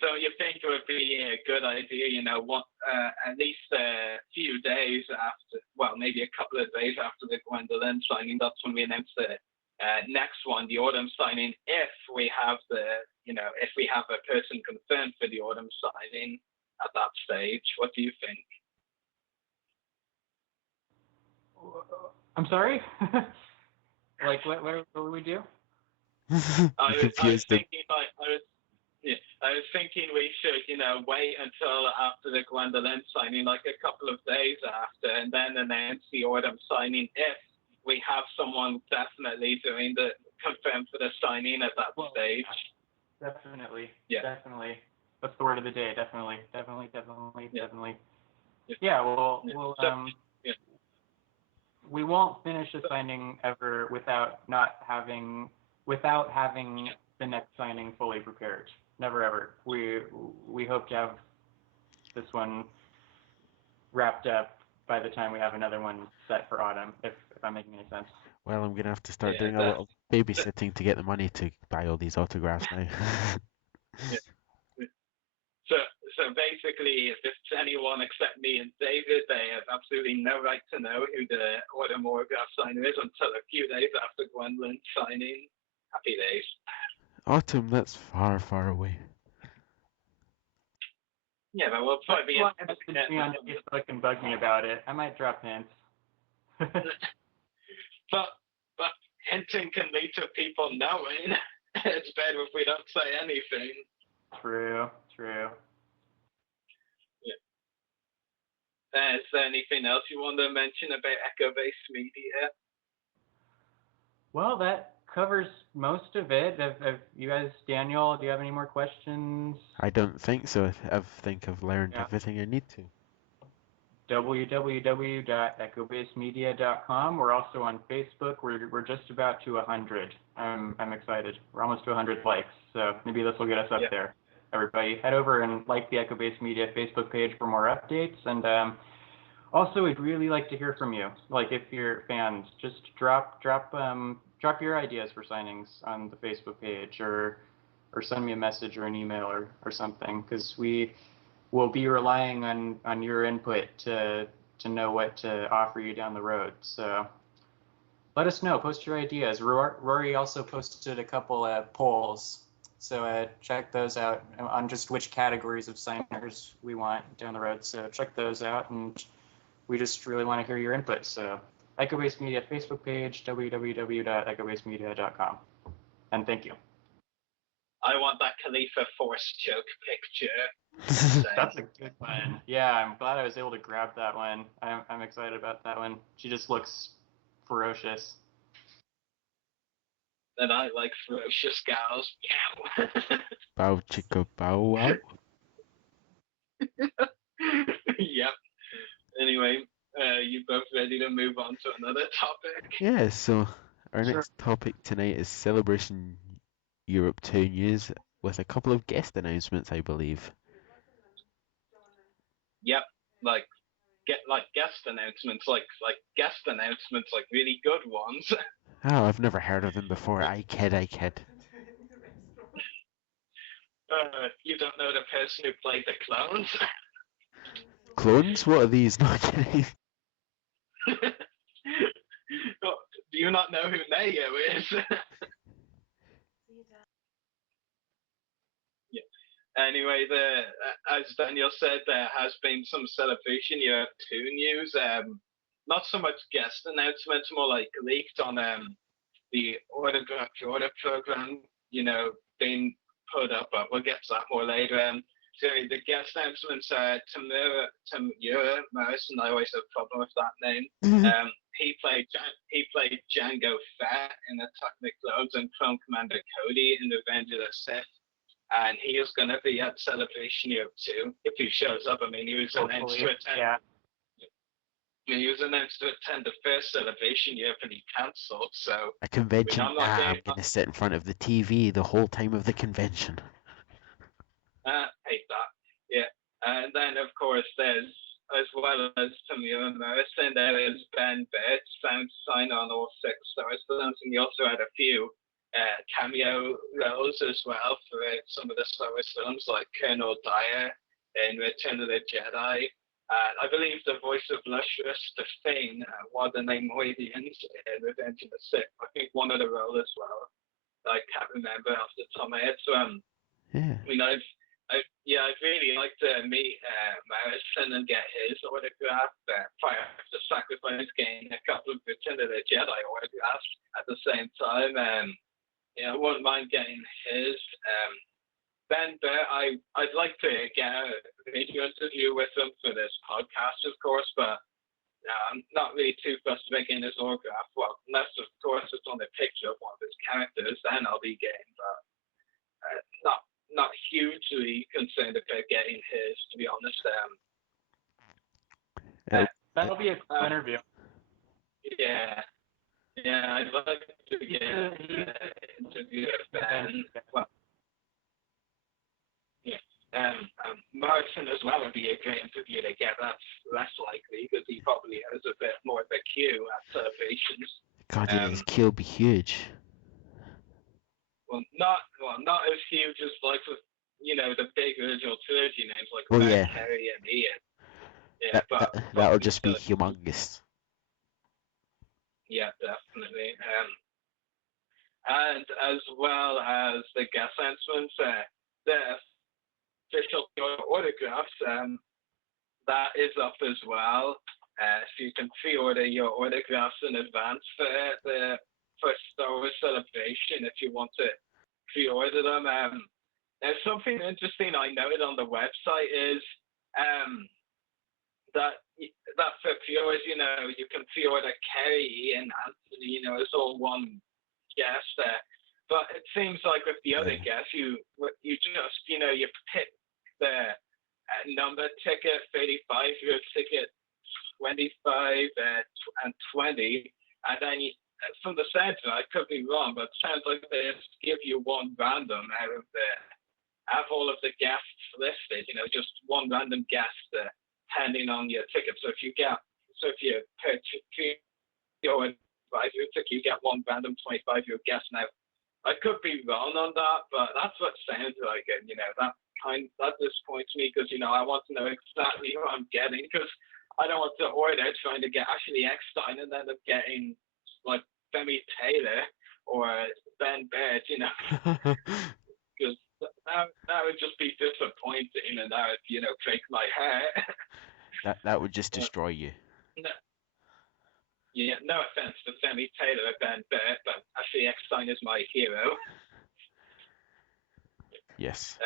don't you think it would be a good idea, at least a few days after, well, maybe a couple of days after the Gwendolyn signing, that's when we announce the next one, the autumn signing, if we have a person confirmed for the autumn signing, at that stage. What do you think? I'm sorry? Like, what would we do? I was Confused him. thinking I was thinking we should, wait until after the Gwendolyn signing, like a couple of days after, and then announce the autumn signing if we have someone definitely doing the confirmed for the signing at that stage. Definitely. Yeah. Definitely. That's the word of the day. Definitely. Yeah. Definitely. Yeah. We'll yeah. we won't finish a signing ever without having the next signing fully prepared. Never ever. We hope to have this one wrapped up by the time we have another one set for autumn, if I'm making any sense. Well, I'm gonna have to start doing a little babysitting to get the money to buy all these autographs now. Yeah. So basically, if it's anyone except me and David, they have absolutely no right to know who the autumn autograph signer is until a few days after Gwendolyn signing. Happy days. Autumn, that's far, far away. Yeah, but we'll probably be. Message me on Facebook and bug me about it. I might drop hints. but hinting can lead to people knowing. It's better if we don't say anything. True. Yeah. Is there anything else you want to mention about Echo-based media? Well, that covers most of it. Have you guys, Daniel, do you have any more questions? I don't think so. I think I've learned everything I need to. www.echobasedmedia.com. We're also on Facebook. We're just about to 100. I'm excited. We're almost to 100 likes, so maybe this will get us up there. Everybody, head over and like the Echo-Based Media Facebook page for more updates. And also, we'd really like to hear from you. Like, if you're fans, just drop your ideas for signings on the Facebook page, or send me a message or an email or something, because we will be relying on your input to know what to offer you down the road. So let us know. Post your ideas. Rory also posted a couple polls. So check those out on just which categories of signers we want down the road. So check those out, and we just really want to hear your input. So Echo-Based Media Facebook page, www.echobasedmedia.com. And thank you. I want that Khalifa Force choke picture. That's a good one. Yeah, I'm glad I was able to grab that one. I'm excited about that one. She just looks ferocious. And I like ferocious gals. Meow. Bow chicka bow wow. Yep. Anyway, you both ready to move on to another topic? Yeah, so our next topic tonight is Celebration Europe 2 news with a couple of guest announcements, I believe. Yep, guest announcements, like really good ones. Oh, I've never heard of them before. I kid. You don't know the person who played the clones? Clones? What are these? Not kidding. Do you not know who Neo is? Yeah. Anyway, as Daniel said, there has been some Celebration Year 2 news. Not so much guest announcements, more like leaked on the autograph order program, being put up, but we'll get to that more later. So the guest announcements are Tamura Morrison. I always have a problem with that name. He played Jango Fett in Attack the Clones and Clone Commander Cody in Revenge of the Sith. And he is going to be at Celebration Year 2 if he shows up. I mean, he was announced to attend. He was announced to attend the first Celebration Year, but he cancelled. So a convention. I'm going to sit in front of the TV the whole time of the convention. Hate that. Yeah. And then, of course, there's, as well as Tamura Morrison, there is Ben Bates, found to sign on all 6 Star Wars films, and he also had a few cameo roles as well for some of the Star Wars films, like Colonel Dyer in Return of the Jedi. I believe the voice of Lustrous the Fane, one of the name Moidians in Revenge of the Sith. I think one of the roles as well. I can't remember off the top of my head. So, yeah. I'd really like to meet Morrison and get his autograph prior to Sacrifice getting a couple of Return of the Jedi autographs at the same time. I wouldn't mind getting his. Ben Bear, I'd like to get a video interview with him for this podcast, of course, but I'm not really too fussed about getting his autograph. Well, unless, of course, it's on a picture of one of his characters, then I'll be getting that. Not hugely concerned about getting his, to be honest. That'll be a cool interview. Yeah, I'd like to get an interview with Ben. Well, Morrison as well would be a great interview to get. That's less likely because he probably has a bit more of a queue at celebrations. God, yeah, his queue will be huge. Well, not as huge as like with the big original trilogy names like Kerry and Ian. Yeah, that'll just be humongous. Yeah, definitely. And as well as the guest announcements, the official autographs, that is up as well. So you can pre-order your autographs in advance for the Star Wars Celebration if you want to pre-order them. Now, something interesting I noted on the website is that for pre-orders, you can pre-order Kerry and Anthony, it's all one guest. But it seems like with the other guests, you just, you pick the number ticket, 35, your ticket 25 and 20, and then from the center, I could be wrong, but it sounds like they just give you one random out of all of the guests listed, just one random guest depending on your ticket. So if you purchase your ticket, you get one random 25-year guest. Now, I could be wrong on that, but that's what it sounds like. And, that disappoints me because, I want to know exactly who I'm getting because I don't want to order trying to get Ashley Eckstein and end up getting like Femi Taylor or Ben Baird, because that would just be disappointing and that would, break my heart. That would just destroy you. No offense to Femi Taylor or Ben Baird, but Ashley Eckstein is my hero. Yes.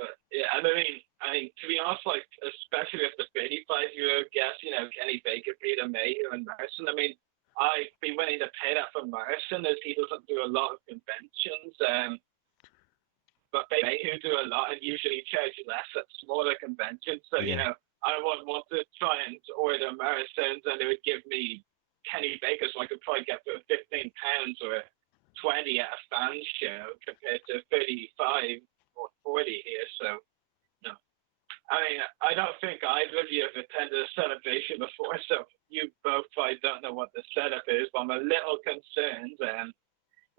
But yeah, I mean, to be honest, like especially with the 35-year guest, Kenny Baker, Peter Mayhew, and Morrison. I mean, I'd be willing to pay that for Morrison as he doesn't do a lot of conventions. But Mayhew do a lot and usually charge less at smaller conventions. So I would want to try and order Morrison's, and it would give me Kenny Baker, so I could probably get for £15 or 20 at a fan show compared to 35 or 40 here. So no, I mean, I don't think either of you have attended a celebration before, so you both probably don't know what the setup is. But I'm a little concerned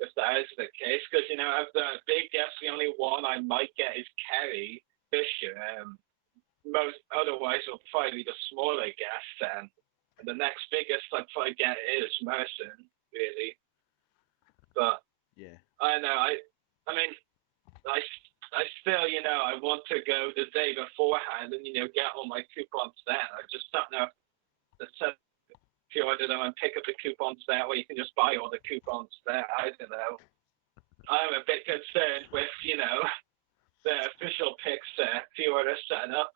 if that is the case, because of the big guests, the only one I might get is Carrie Fisher. Most otherwise will probably be the smaller guests, and the next biggest I'd probably get is Merson, really. But yeah, I know. I mean, I still, I want to go the day beforehand and get all my coupons there. I just don't know if you order them and pick up the coupons there, or you can just buy all the coupons there. I don't know. I'm a bit concerned with the official picks pre-order setting up.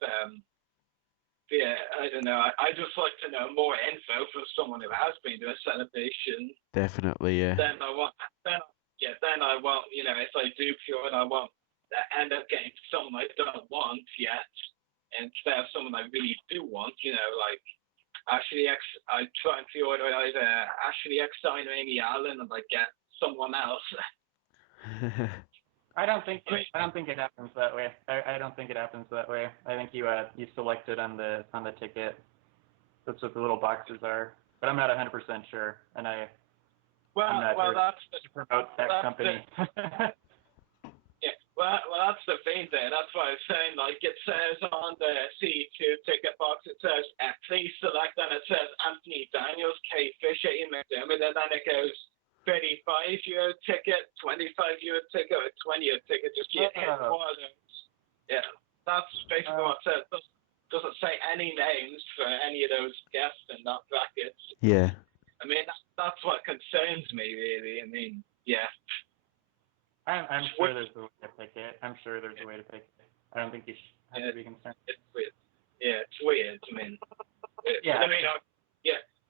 Yeah, I don't know. I just like to know more info from someone who has been to a celebration. Definitely, yeah. Then I won't. If I do pre-order, I won't end up getting someone I don't want yet, instead of someone I really do want. Like Ashley X. I try and pre-order either Ashley Eckstein or Amy Allen, and I get someone else. I don't think it happens that way. I don't think it happens that way. I think you selected on the ticket. That's what the little boxes are. But I'm not 100% sure, and I'm not that's to promote that company. Yeah, well, that's the thing there. That's why I was saying, like, it says on the C2 ticket box, it says, please select, and it says Anthony Daniels, Kate Fisher, Ian McDermott, and then it goes €35 ticket, €25 ticket, or €20 ticket. Just you hit one of those. Yeah, that's basically what it says. Doesn't say any names for any of those guests in that bracket. Yeah. I mean, that's what concerns me, really. I mean, yeah. I'm sure there's a way to pick it. I'm sure there's a way to pick it. I don't think you should have to be concerned. It's weird. Yeah, it's weird. I mean,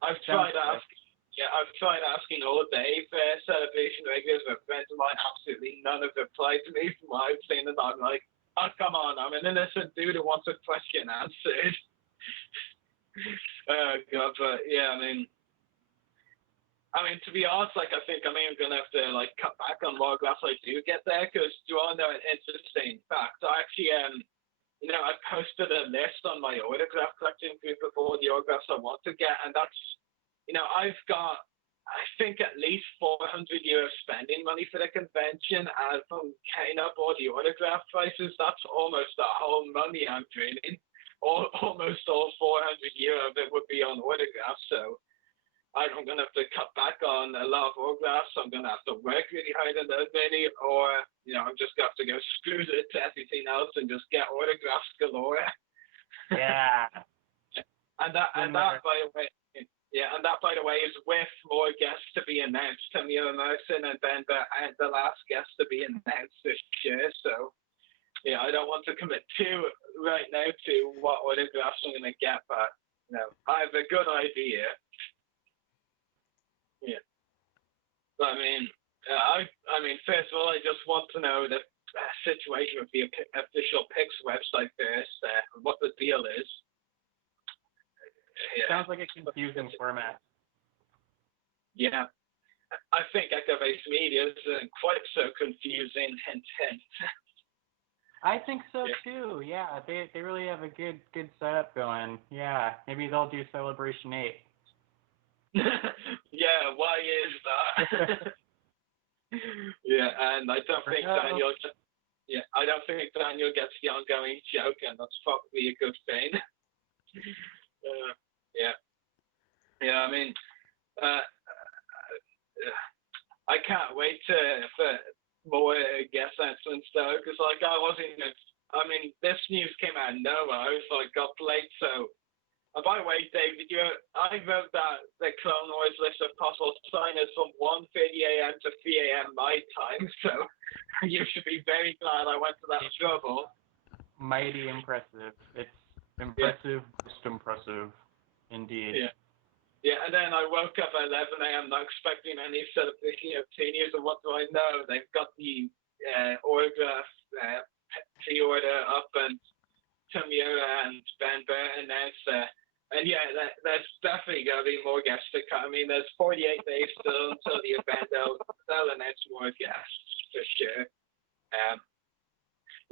I've tried asking all day for celebration regulars, but friends of mine, absolutely none have replied to me from what I've seen, and I'm like, oh, come on, I'm an innocent dude who wants a question answered. Oh, God, but yeah, I mean, to be honest, like, I think I'm even gonna have to like cut back on what autographs I do get there, because do you want to know an interesting fact? I actually, I posted a list on my autograph collecting group of all the autographs I want to get, and that's, I've got, I think, at least €400 spending money for the convention, and from counting up all the autograph prices, that's almost the whole money I'm draining. Almost all €400 of it would be on autographs, so I'm going to have to cut back on a lot of autographs. I'm going to have to work really hard on those many, or, I'm just going to have to go screw it to everything else and just get autographs galore. Yeah. and that, by the way, is with more guests to be announced. Tamira Merson and Ben and the last guest to be announced this year. So, I don't want to commit right now to what autographs I'm going to get, but, I have a good idea. Yeah. But I mean, first of all, I just want to know the situation with the official Pix website first, what the deal is. Yeah. Sounds like a confusing format. Yeah. I think Echo-based media is quite so confusing, hint, hint. I think so too. Yeah, they really have a good setup going. Yeah, maybe they'll do Celebration 8. Yeah, why is that? Yeah, and I don't think Daniel. Yeah, I don't think Daniel gets the ongoing joke, and that's probably a good thing. Yeah. I mean, I can't wait for more guest announcements though, because like I wasn't. I mean, this news came out of nowhere. I was like up late, so. And by the way, David, I wrote the Clone Wars list of possible signers from 1:30 a.m. to 3 a.m. my time, so you should be very glad I went to that trouble. Mighty impressive. It's impressive, most impressive, indeed. Yeah, and then I woke up at 11 a.m. not expecting any celebration of 10 years, and what do I know? They've got the autograph pre-order up, and Tamira and Ben Burton announced and yeah, there's definitely going to be more guests to come. I mean, there's 48 days still until the event. They'll announce more guests for sure.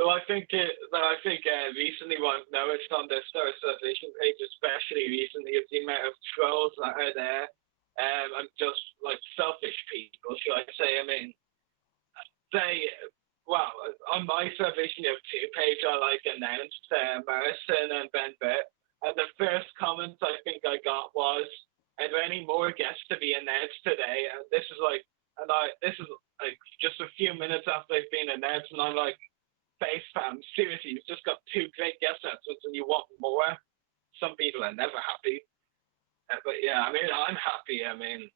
Though I think recently what I've noticed on the Star Celebration page, especially recently, is the amount of trolls that are there. I'm just like selfish people, should I say? I mean, on my Celebration of 2 page, I announced Morrison and Ben Burt. And the first comment I think I got was, "Are there any more guests to be announced today?" And this is just a few minutes after they've been announced, and I'm like, "Facepalm, seriously, you've just got 2 great guest announcements, and you want more?" Some people are never happy, but yeah, I mean, I'm happy. I mean,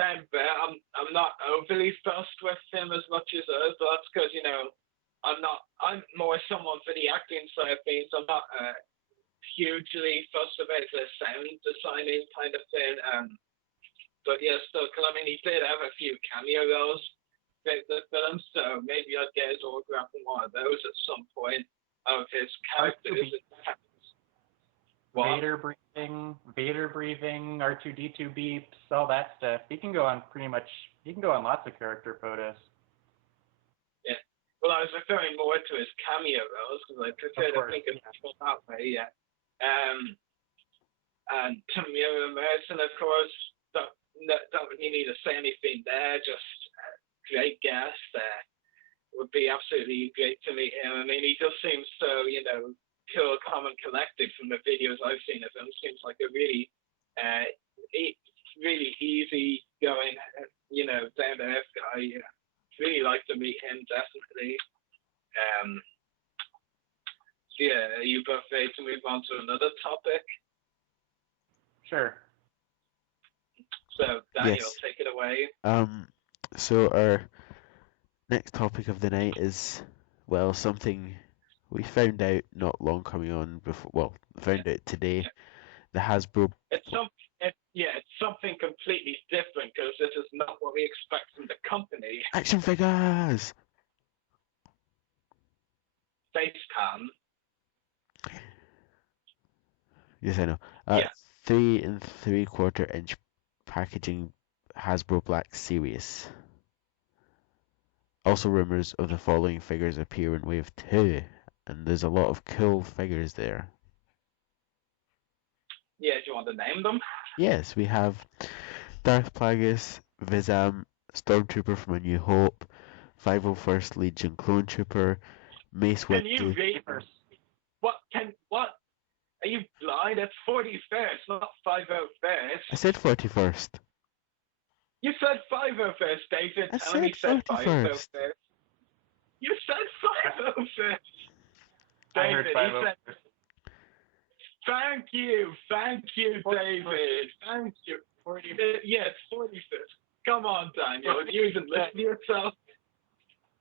Ben Burt, I'm not overly fussed with him as much as others, but that's because I'm more someone for the acting side of things. I'm not hugely fussed about the sound designing kind of thing. But yeah, still, because I mean, he did have a few cameo roles throughout the film, so maybe I'd get his autograph in one of those at some point of his characters. Vader breathing, R2D2 beeps, all that stuff. He can go on lots of character photos. Yeah. Well, I was referring more to his cameo roles because I prefer to think of it that way. Yeah. And Tamira Merson, of course, don't really need to say anything there. Just great guest. Would be absolutely great to meet him. I mean, he just seems so, cool, calm, and collected from the videos I've seen of him. Seems like a really, really easy going move on to another topic? Sure. So, Daniel, Yes. take it away. So our next topic of the night is, well, something we found out not long coming on before. Well, found out today. The Hasbro. It's something completely different because this is not what we expect from the company. Action figures. Facecam. Yes, I know. Yes. 3 3/4 inch packaging Hasbro Black Series. Also, rumors of the following figures appear in Wave 2, and there's a lot of cool figures there. Yeah, do you want to name them? Yes, we have Darth Plagueis, Vizam, Stormtrooper from A New Hope, 501st Legion Clone Trooper, Mace Can you Windu. read? What? Are you blind? It's 41st, not 501st. I said 41st. You said 501st, David. I Tell me said said 41st. 501st. You said 501st. I heard David, 501st. he said, Thank you, David. Thank you. Yes, 41st. Come on, Daniel. You even listen to yourself.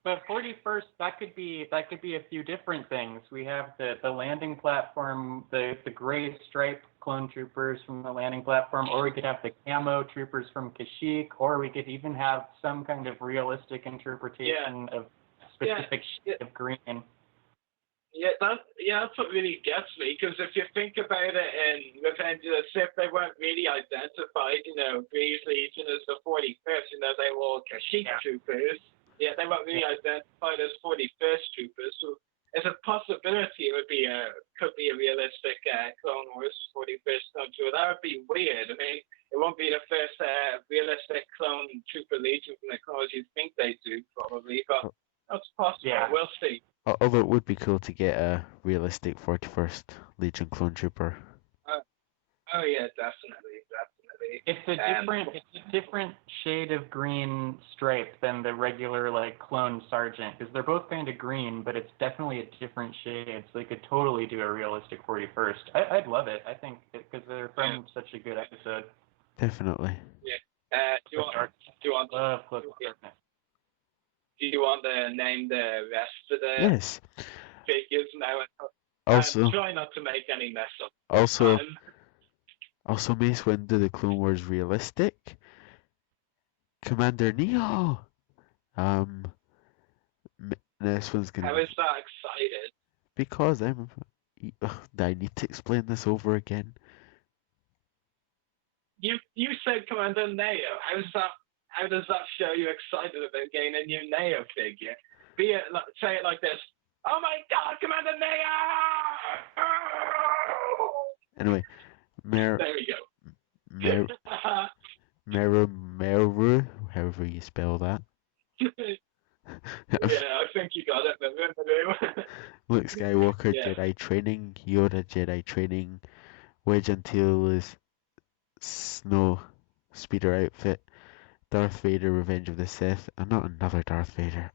But 41st, that could be a few different things. We have the landing platform, the gray striped clone troopers from the landing platform, or we could have the camo troopers from Kashyyyk, or we could even have some kind of realistic interpretation of specific shade of green. That's what really gets me, because if you think about it in Revenge of the Sith, they weren't really identified, Grease Legion as the 41st, they were all Kashyyyk troopers. Yeah, they weren't really identified as 41st troopers, so there's a possibility it could be a realistic Clone Wars 41st clone trooper. That would be weird. I mean, it won't be the first realistic clone trooper legion from the Clone Wars you think they do, probably, but that's possible. Yeah. We'll see. Although it would be cool to get a realistic 41st Legion Clone Trooper. Oh yeah, definitely. It's a different shade of green stripe than the regular clone sergeant, because they're both kind of green, but it's definitely a different shade. So they could totally do a realistic 41st. I'd love it. I think because they're from such a good episode. Definitely. Yeah. Do you want to name the rest of the figures now? Also, try not to make any mess up. Also, Mace Windu, the Clone Wars realistic. Commander Neo. This one's gonna. How is that excited? Because I need to explain this over again. You said Commander Neo. How does that show you excited about getting a new Neo figure? Say it like this. Oh my God, Commander Neo! Anyway, there we go. Meru, however you spell that. Yeah, I think you got it. Luke Skywalker, Jedi training. Yoda, Jedi training. Wedge Antilles, Snow Speeder outfit. Darth Vader, Revenge of the Sith. Not another Darth Vader.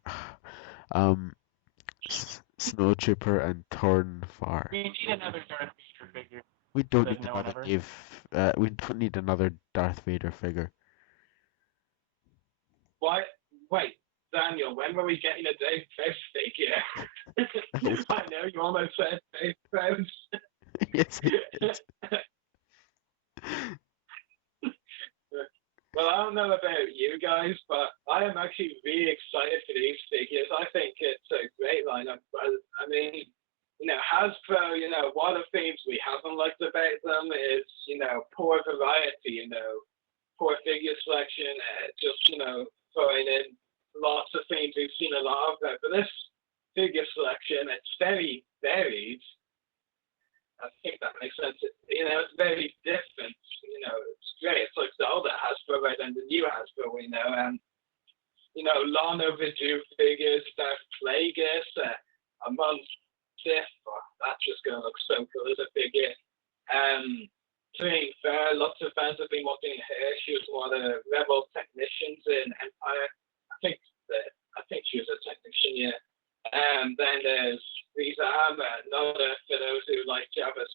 Snow Trooper and Torn Far. We need another Darth Vader figure. We don't need another we don't need another Darth Vader figure. Why? Wait, Daniel, when were we getting a Dave Prowse figure? I know you almost said Dave Prowse. Yes, it did. Well, I don't know about you guys, but I am actually really excited for these figures. I think it's a great lineup. I mean, Hasbro, one of the things we haven't liked about them is, poor variety, poor figure selection, just, throwing in lots of things we've seen a lot of. But this figure selection, it's very varied. I think that makes sense. It's very different. It's great. It's like the older Hasbro rather than the new Hasbro we know. And, long overdue figures, Darth Plagueis, among Sith. That's just going to look so cool as a figure. To be fair, lots of fans have been wanting her. She was one of the rebel technicians in Empire. I think she was a technician, yeah. And then there's Rizam, another for those who like Jabba's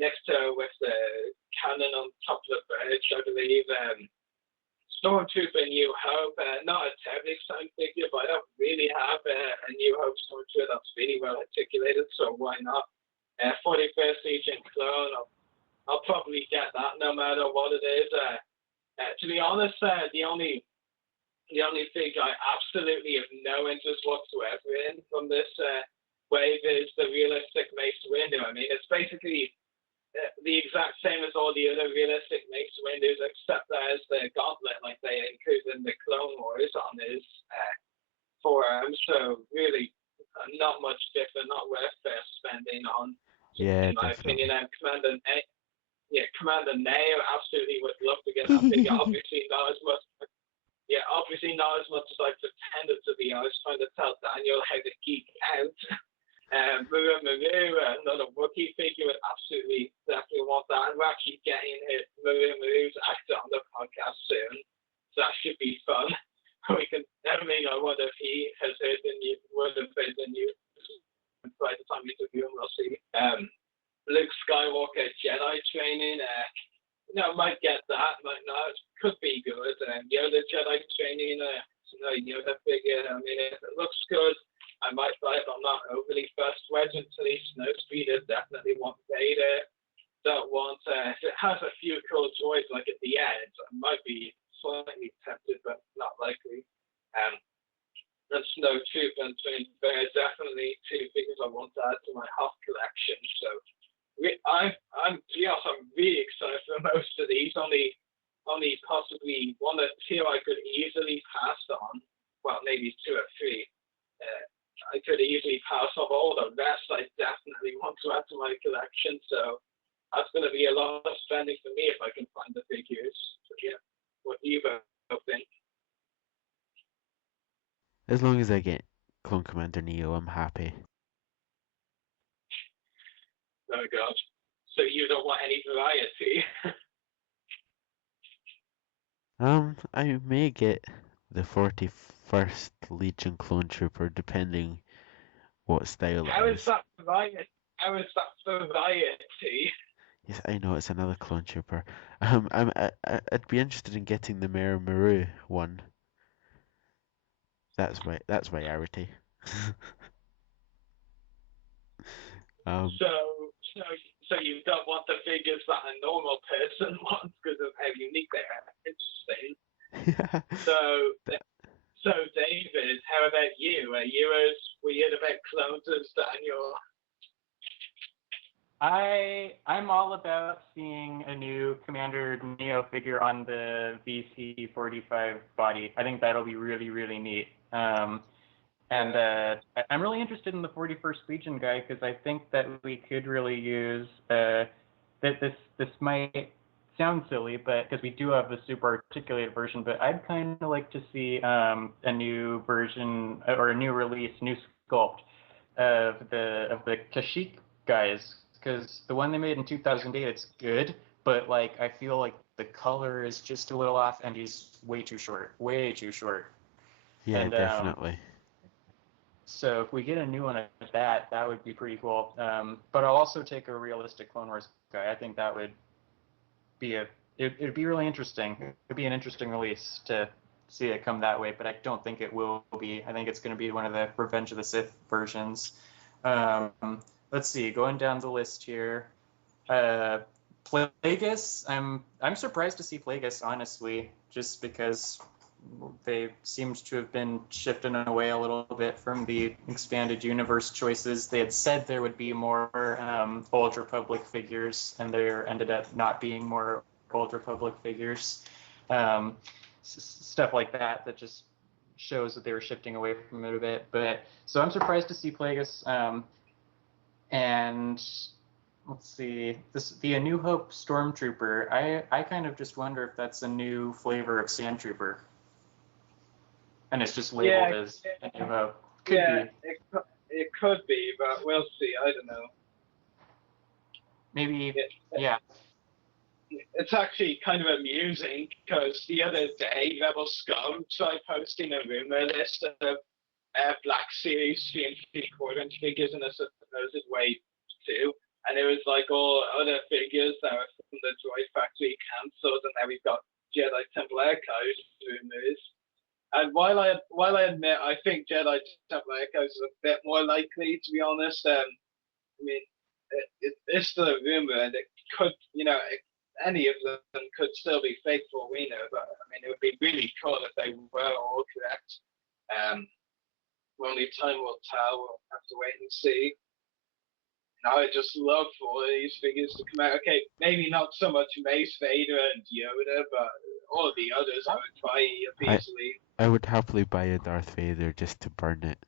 next to with the cannon on top of the bridge, I believe. Stormtrooper New Hope, not a terribly exciting figure, but I don't really have a New Hope Stormtrooper that's really well articulated, so why not? 41st Legion clone, I'll probably get that no matter what it is. To be honest, the only figure I absolutely have no interest whatsoever in from this wave is the realistic Mace Windu. I mean, it's basically the exact same as all the other realistic Mace Windus, except there's the gauntlet, like they included in the Clone Wars, on his forearm. So really, not much different, not worth spending on, Yeah, in my definitely. opinion. And Commander Neo absolutely would love to get that figure. Obviously not as much. Yeah, obviously not as much as I pretended to be. I was trying to tell Daniel how to geek out. Maru, another Wookiee figure, would absolutely definitely want that. And we're actually getting Maru's actor on the podcast soon, so that should be fun. We can definitely know what if he has heard the news, by the time we interview him, we'll see. Luke Skywalker Jedi training, might get that, might not. Could be good. Yoda Jedi training, Yoda figure. I mean, if it looks good, I might buy it. I'm not overly fussed. Wedge and Snowspeeder definitely want Vader. Don't want. If it has a few cool droids like at the end, I might be slightly tempted, but not likely. And Snowtrooper and Twin Bear, definitely two figures I want to add to my Hoth collection. So I'm really excited for most of these. Only possibly one or two I could easily pass on. Well, maybe two or three. I could easily pass off. All the rest I definitely want to add to my collection. So that's going to be a lot of spending for me if I can find the figures. So, yeah, what do you both think? As long as I get Clone Commander Neo, I'm happy. Oh God! So you don't want any variety? I may get the 41st Legion Clone Trooper, depending what style How it is is. that variety? How is that variety? Yes, I know it's another Clone Trooper. I'd be interested in getting the Mayor Maru one. That's rarity. um, So you don't want the figures that a normal person wants because of how unique they are. Interesting. So David, how about you? Are you as weird about clones as Daniel? I'm all about seeing a new Commander Neo figure on the VC-45 body. I think that'll be really, really neat. I'm really interested in the 41st Legion guy because I think that we could really use this might sound silly, but because we do have the super articulated version, but I'd kind of like to see a new version or a new release, new sculpt of the Kashyyyk guys, because the one they made in 2008, it's good, but like I feel like the color is just a little off, and he's way too short. yeah, And definitely. so if we get a new one of that would be pretty cool. But I'll also take a realistic Clone Wars guy. I think that would be it'd be really interesting. It'd be an interesting release to see it come that way, but I don't think it will be. I think it's going to be one of the Revenge of the Sith versions. Let's see, going down the list here. Plagueis, I'm surprised to see Plagueis, honestly, just because they seemed to have been shifting away a little bit from the expanded universe choices. They had said there would be more Old Republic figures, and there ended up not being more Old Republic figures. Stuff like that just shows that they were shifting away from it a bit. But so I'm surprised to see Plagueis. And let's see, the A New Hope Stormtrooper. I kind of just wonder if that's a new flavor of Sand Trooper, and it's just labeled as A New Hope. Could be. It could be, but we'll see. I don't know. Maybe, yeah. It's actually kind of amusing because the other day Rebel Scum tried posting a rumor list of Black Series 3 3/4 inch figures in a supposed wave 2, And it was like all other figures that were from the Droid Factory cancelled, and now we've got Jedi Temple Echoes rumors. And while I admit I think Jedi Temple Echoes is a bit more likely, to be honest, I mean, it's still a rumor, and it could, any of them could still be fake for all we know. But I mean, it would be really cool if they were all correct. Only time will tell. We'll have to wait and see. And I would just love for all of these figures to come out. Okay, maybe not so much Mace, Vader, and Yoda, but all of the others I would buy easily. I would happily buy a Darth Vader just to burn it.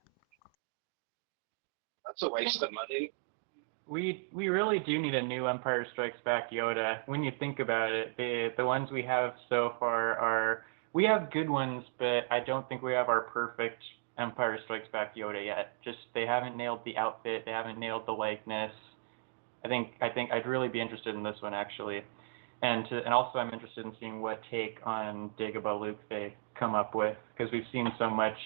That's a waste of money. We really do need a new Empire Strikes Back Yoda. When you think about it, the ones we have so far we have good ones, but I don't think we have our perfect Empire Strikes Back Yoda yet. Just they haven't nailed the outfit, they haven't nailed the likeness. I think I'd really be interested in this one actually, and also I'm interested in seeing what take on Dagobah Luke they come up with, because we've seen so much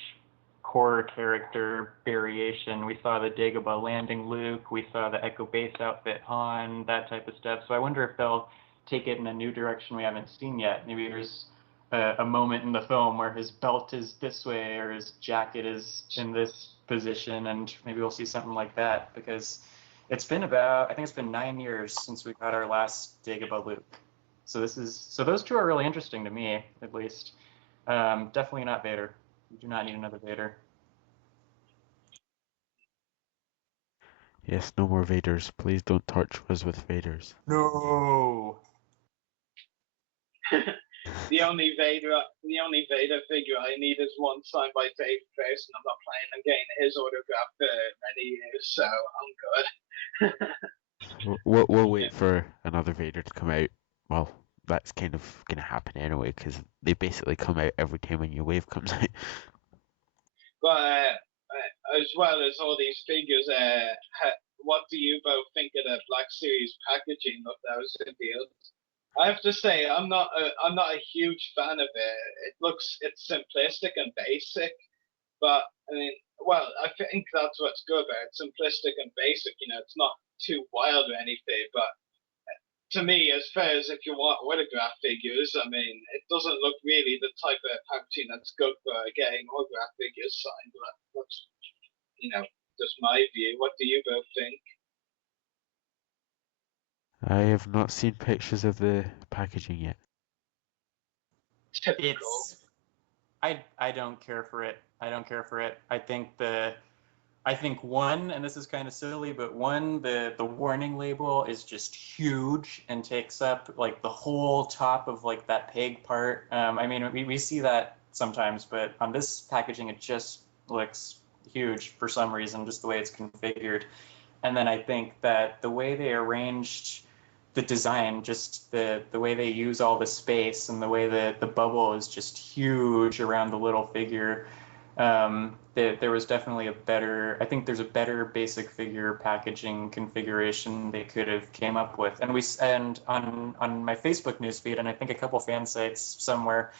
core character variation. We saw the Dagobah landing Luke, we saw the Echo Base outfit Han, that type of stuff. So I wonder if they'll take it in a new direction we haven't seen yet. Maybe there's a moment in the film where his belt is this way or his jacket is in this position, and maybe we'll see something like that, because it's been I think it's been 9 years since we got our last Dagobah Luke. So those two are really interesting to me, at least. Definitely not Vader. We do not need another Vader. Yes, no more Vaders. Please don't torture us with Vaders. No. The only Vader figure I need is one signed by Dave Face, and I'm not planning on getting his autograph for many years, so I'm good. We'll wait for another Vader to come out. Well, that's kind of going to happen anyway, because they basically come out every time a new wave comes out. But as well as all these figures, what do you both think of the Black Series packaging of those revealed? I have to say, I'm not a huge fan of it. It's simplistic and basic, but I mean, well, I think that's what's good about it. Simplistic and basic. It's not too wild or anything, but to me, as far as if you want autograph figures, I mean, it doesn't look really the type of packaging that's good for getting autograph figures signed. But that's, just my view. What do you both think? I have not seen pictures of the packaging yet. Typical. I don't care for it. I think one, and this is kind of silly, but one, the warning label is just huge and takes up like the whole top of like that peg part. I mean, we see that sometimes, but on this packaging, it just looks huge for some reason, just the way it's configured. And then I think that the way they arranged the design, just the way they use all the space and the way that the bubble is just huge around the little figure. There was definitely I think there's a better basic figure packaging configuration they could have came up with. And on my Facebook newsfeed, and I think a couple fan sites somewhere,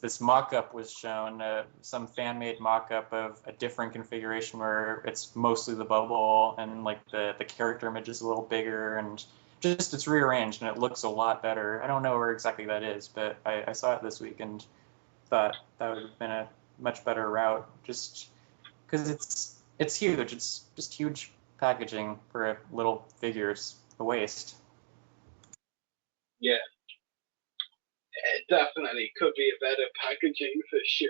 this mock-up was shown, some fan-made mock-up of a different configuration where it's mostly the bubble and like the character image is a little bigger, and just it's rearranged and it looks a lot better. I don't know where exactly that is, but I saw it this week and thought that would have been a much better route, just because it's huge. It's just huge packaging for little figures. A waste. Yeah. It definitely could be a better packaging for sure.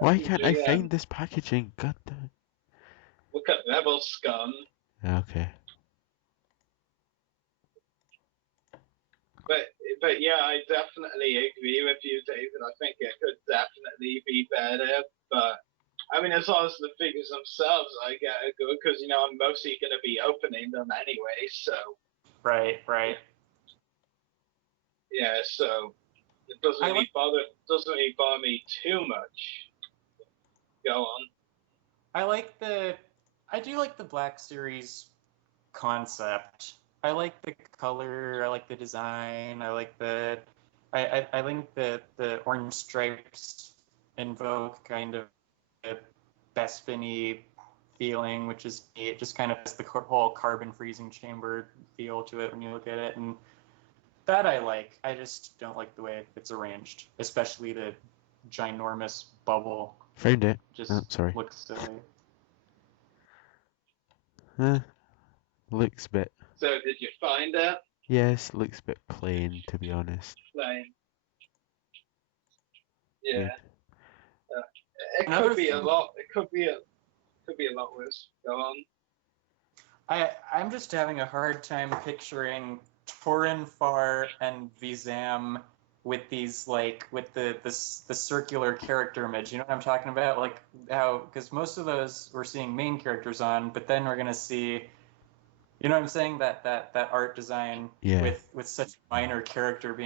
Why can't I find this packaging? God damn. Look at Rebel Scum. Okay. But yeah, I definitely agree with you, David. I think it could definitely be better. But I mean, as long as the figures themselves, I get it good because I'm mostly going to be opening them anyway. So Right. Yeah, so it doesn't really bother me too much. Go on. I do like the Black Series concept. I like the color. I like the design. I like I think the orange stripes invoke kind of a Bespin-y feeling, which is it just kind of has the whole carbon freezing chamber feel to it when you look at it, and that I like. I just don't like the way it's arranged, especially the ginormous bubble. Found it. Just Oh, sorry. looks silly. Looks a bit. So did you find it? Yes, looks a bit plain, to be honest. Plain. Yeah. Yeah. It Another could be a thing- lot. It could be a lot worse. Go on. I'm just having a hard time picturing Torin Far and Vizam with these with the circular character image. You know what I'm talking about? Like how, because most of those we're seeing main characters on, but then we're gonna see, you know what I'm saying? That art design with such a minor character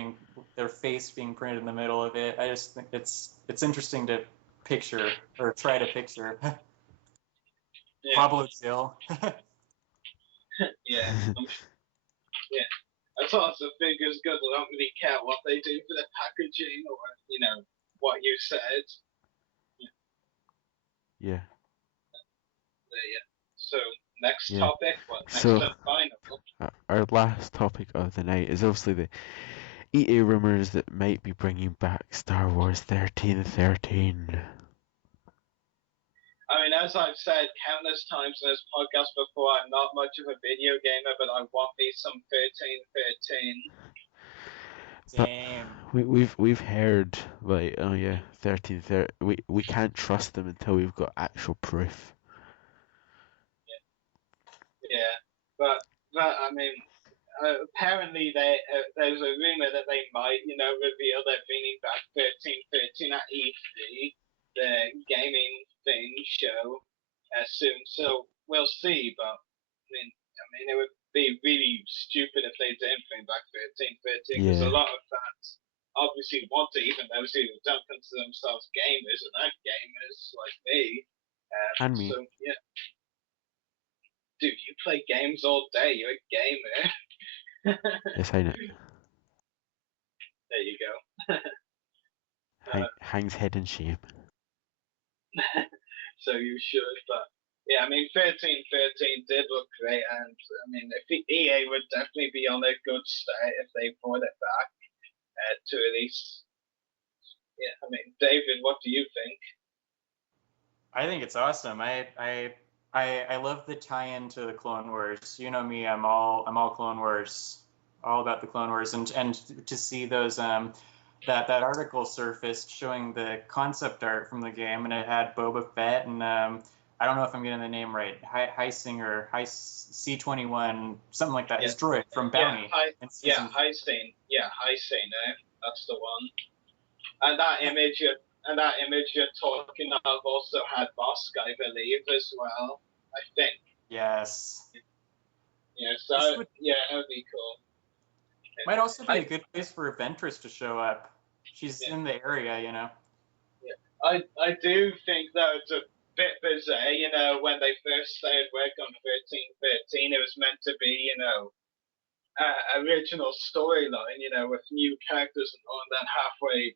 their face being printed in the middle of it. I just think it's interesting to picture or try to picture. Yeah. Pablo Gil. Yeah. Yeah. As long as the figure's good, I don't really care what they do for the packaging or, what you said. Yeah. So, next Yeah. topic, next So- and final? Our last topic of the night is obviously the EA rumors that might be bringing back Star Wars 1313. I mean, as I've said countless times in this podcast before, I'm not much of a video gamer, but I want me some 1313. Same. We've heard like, oh yeah, 1313. We can't trust them until we've got actual proof. Yeah, but I mean, apparently there's a rumor that they might, reveal they're bringing back 1313 at E3, the gaming thing show, soon. So we'll see. But I mean, it would be really stupid if they didn't bring back 1313 because a Yeah. lot of fans obviously want to, even those who don't consider themselves gamers and aren't gamers like me. And me. So yeah. Dude, you play games all day. You're a gamer. Yes, I know. There you go. Hangs head in shame. So you should, but yeah, I mean, 1313 did look great, and I mean, if EA would definitely be on a good start if they brought it back to release. Yeah, I mean, David, what do you think? I think it's awesome. I love the tie-in to the Clone Wars. You know me, I'm all Clone Wars, all about the Clone Wars, and to see those that article surfaced showing the concept art from the game, and it had Boba Fett and I don't know if I'm getting the name right, Heisinger, C-21, something like that. His droid from Bounty. Heisinger. Yeah, Heisinger. That's the one. And that image you're talking of also had Bosk, I believe, as well. I think. Yes. Yeah, so that would be cool. Might also be a good place for Ventress to show up. She's in the area, you know. Yeah, I do think that it's a bit bizarre, when they first started work on 1313, it was meant to be, original storyline, with new characters and all, and then halfway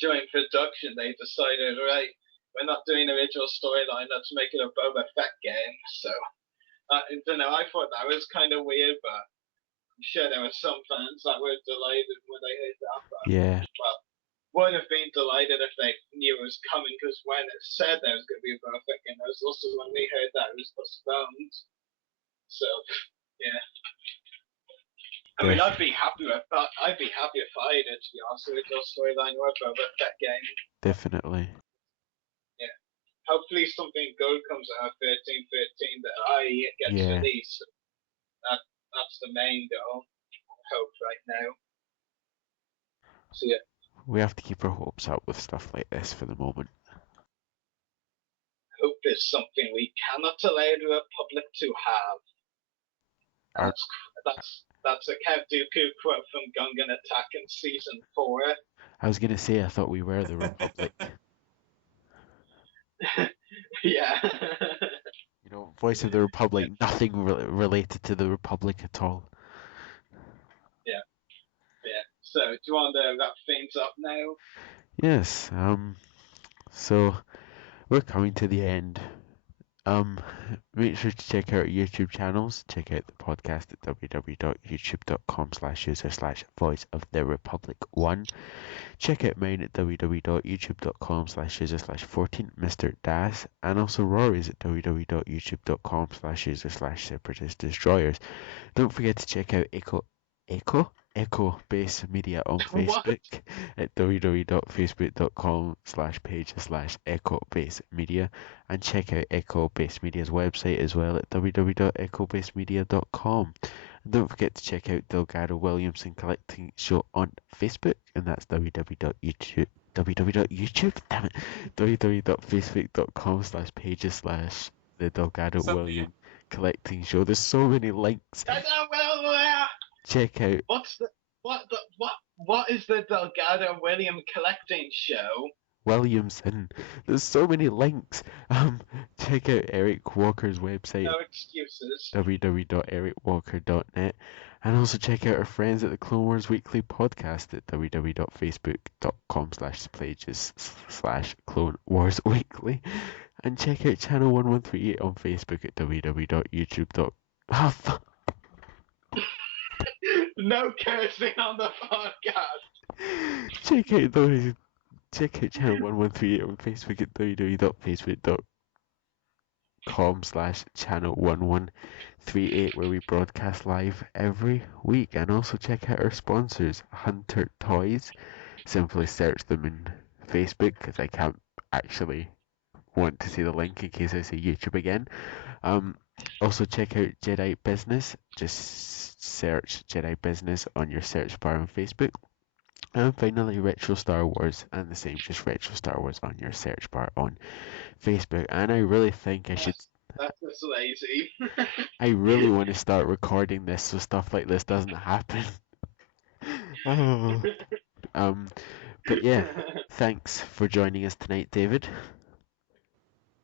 during production they decided, right, we're not doing original storyline, let's make it a Boba Fett game. So I don't know, I thought that was kind of weird, but I'm sure there were some fans that were delighted when they heard that. But, Yeah. well, would have been delighted if they knew it was coming, because when it said there was going to be a Boba Fett game, it was also when we heard that it was postponed. So yeah. I mean, I'd be happy if I did, to be honest, with your storyline or a Boba Fett game. Definitely. Yeah. Hopefully something good comes out of 1313 that gets released. That's the main goal. I hope right now. So yeah. We have to keep our hopes up with stuff like this for the moment. Hope is something we cannot allow the Republic to have. That's a Count Dooku quote from Gungan Attack in Season 4. I was gonna say I thought we were the Republic. Yeah. Voice of the Republic, nothing related to the Republic at all. Yeah. So, do you want to wrap things up now? Yes. So we're coming to the end Make sure to check out our YouTube channels. Check out the podcast at www.youtube.com/user/voice-of-the-republic-1. Check out mine at www.youtube.com/user/14 Mr. Das, and also Rory's at www.youtube.com/user/separatist destroyers. Don't forget to check out Echo Base Media on Facebook at www.facebook.com/pages/Echo Base Media, and check out Echo Base Media's website as well at www.echobasemedia.com. And don't forget to check out Delgado Williamson Collecting Show on Facebook, and that's www.facebook.com/pages/the Delgado William Collecting Show. There's so many links. Check out. What is the Delgado William Collecting Show? Williamson. There's so many links. Check out Eric Walker's website. No excuses. www.ericwalker.net, and also check out our friends at the Clone Wars Weekly podcast at www.facebook.com/pages/Clone Wars Weekly, and check out Channel 1138 on Facebook at www.youtube. No cursing on the podcast. Check out Channel 1138 on Facebook at www.facebook.com/channel1138, where we broadcast live every week. And also check out our sponsors, Hunter Toys. Simply search them in Facebook, because I can't actually want to see the link in case I say YouTube again. Also check out Jedi Business. Just search Jedi Business on your search bar on Facebook. And finally, Retro Star Wars, and the same, just Retro Star Wars on your search bar on Facebook. And I really think I should. That's just lazy. I really want to start recording this so stuff like this doesn't happen. Oh. But yeah, thanks for joining us tonight, David.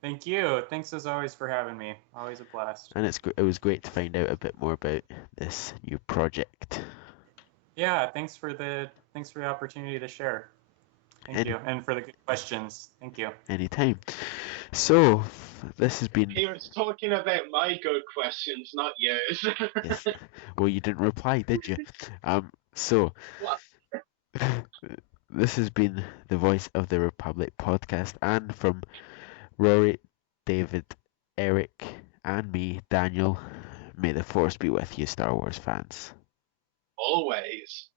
Thank you. Thanks as always for having me. Always a blast. And it was great to find out a bit more about this new project. Yeah, thanks for the opportunity to share. Thank you, and for the good questions. Thank you. Anytime. So, this has been. He was talking about my good questions, not yours. Yes. Well, you didn't reply, did you? So. What? This has been the Voice of the Republic podcast, and from Rory, David, Eric, and me, Daniel, may the Force be with you, Star Wars fans. Always.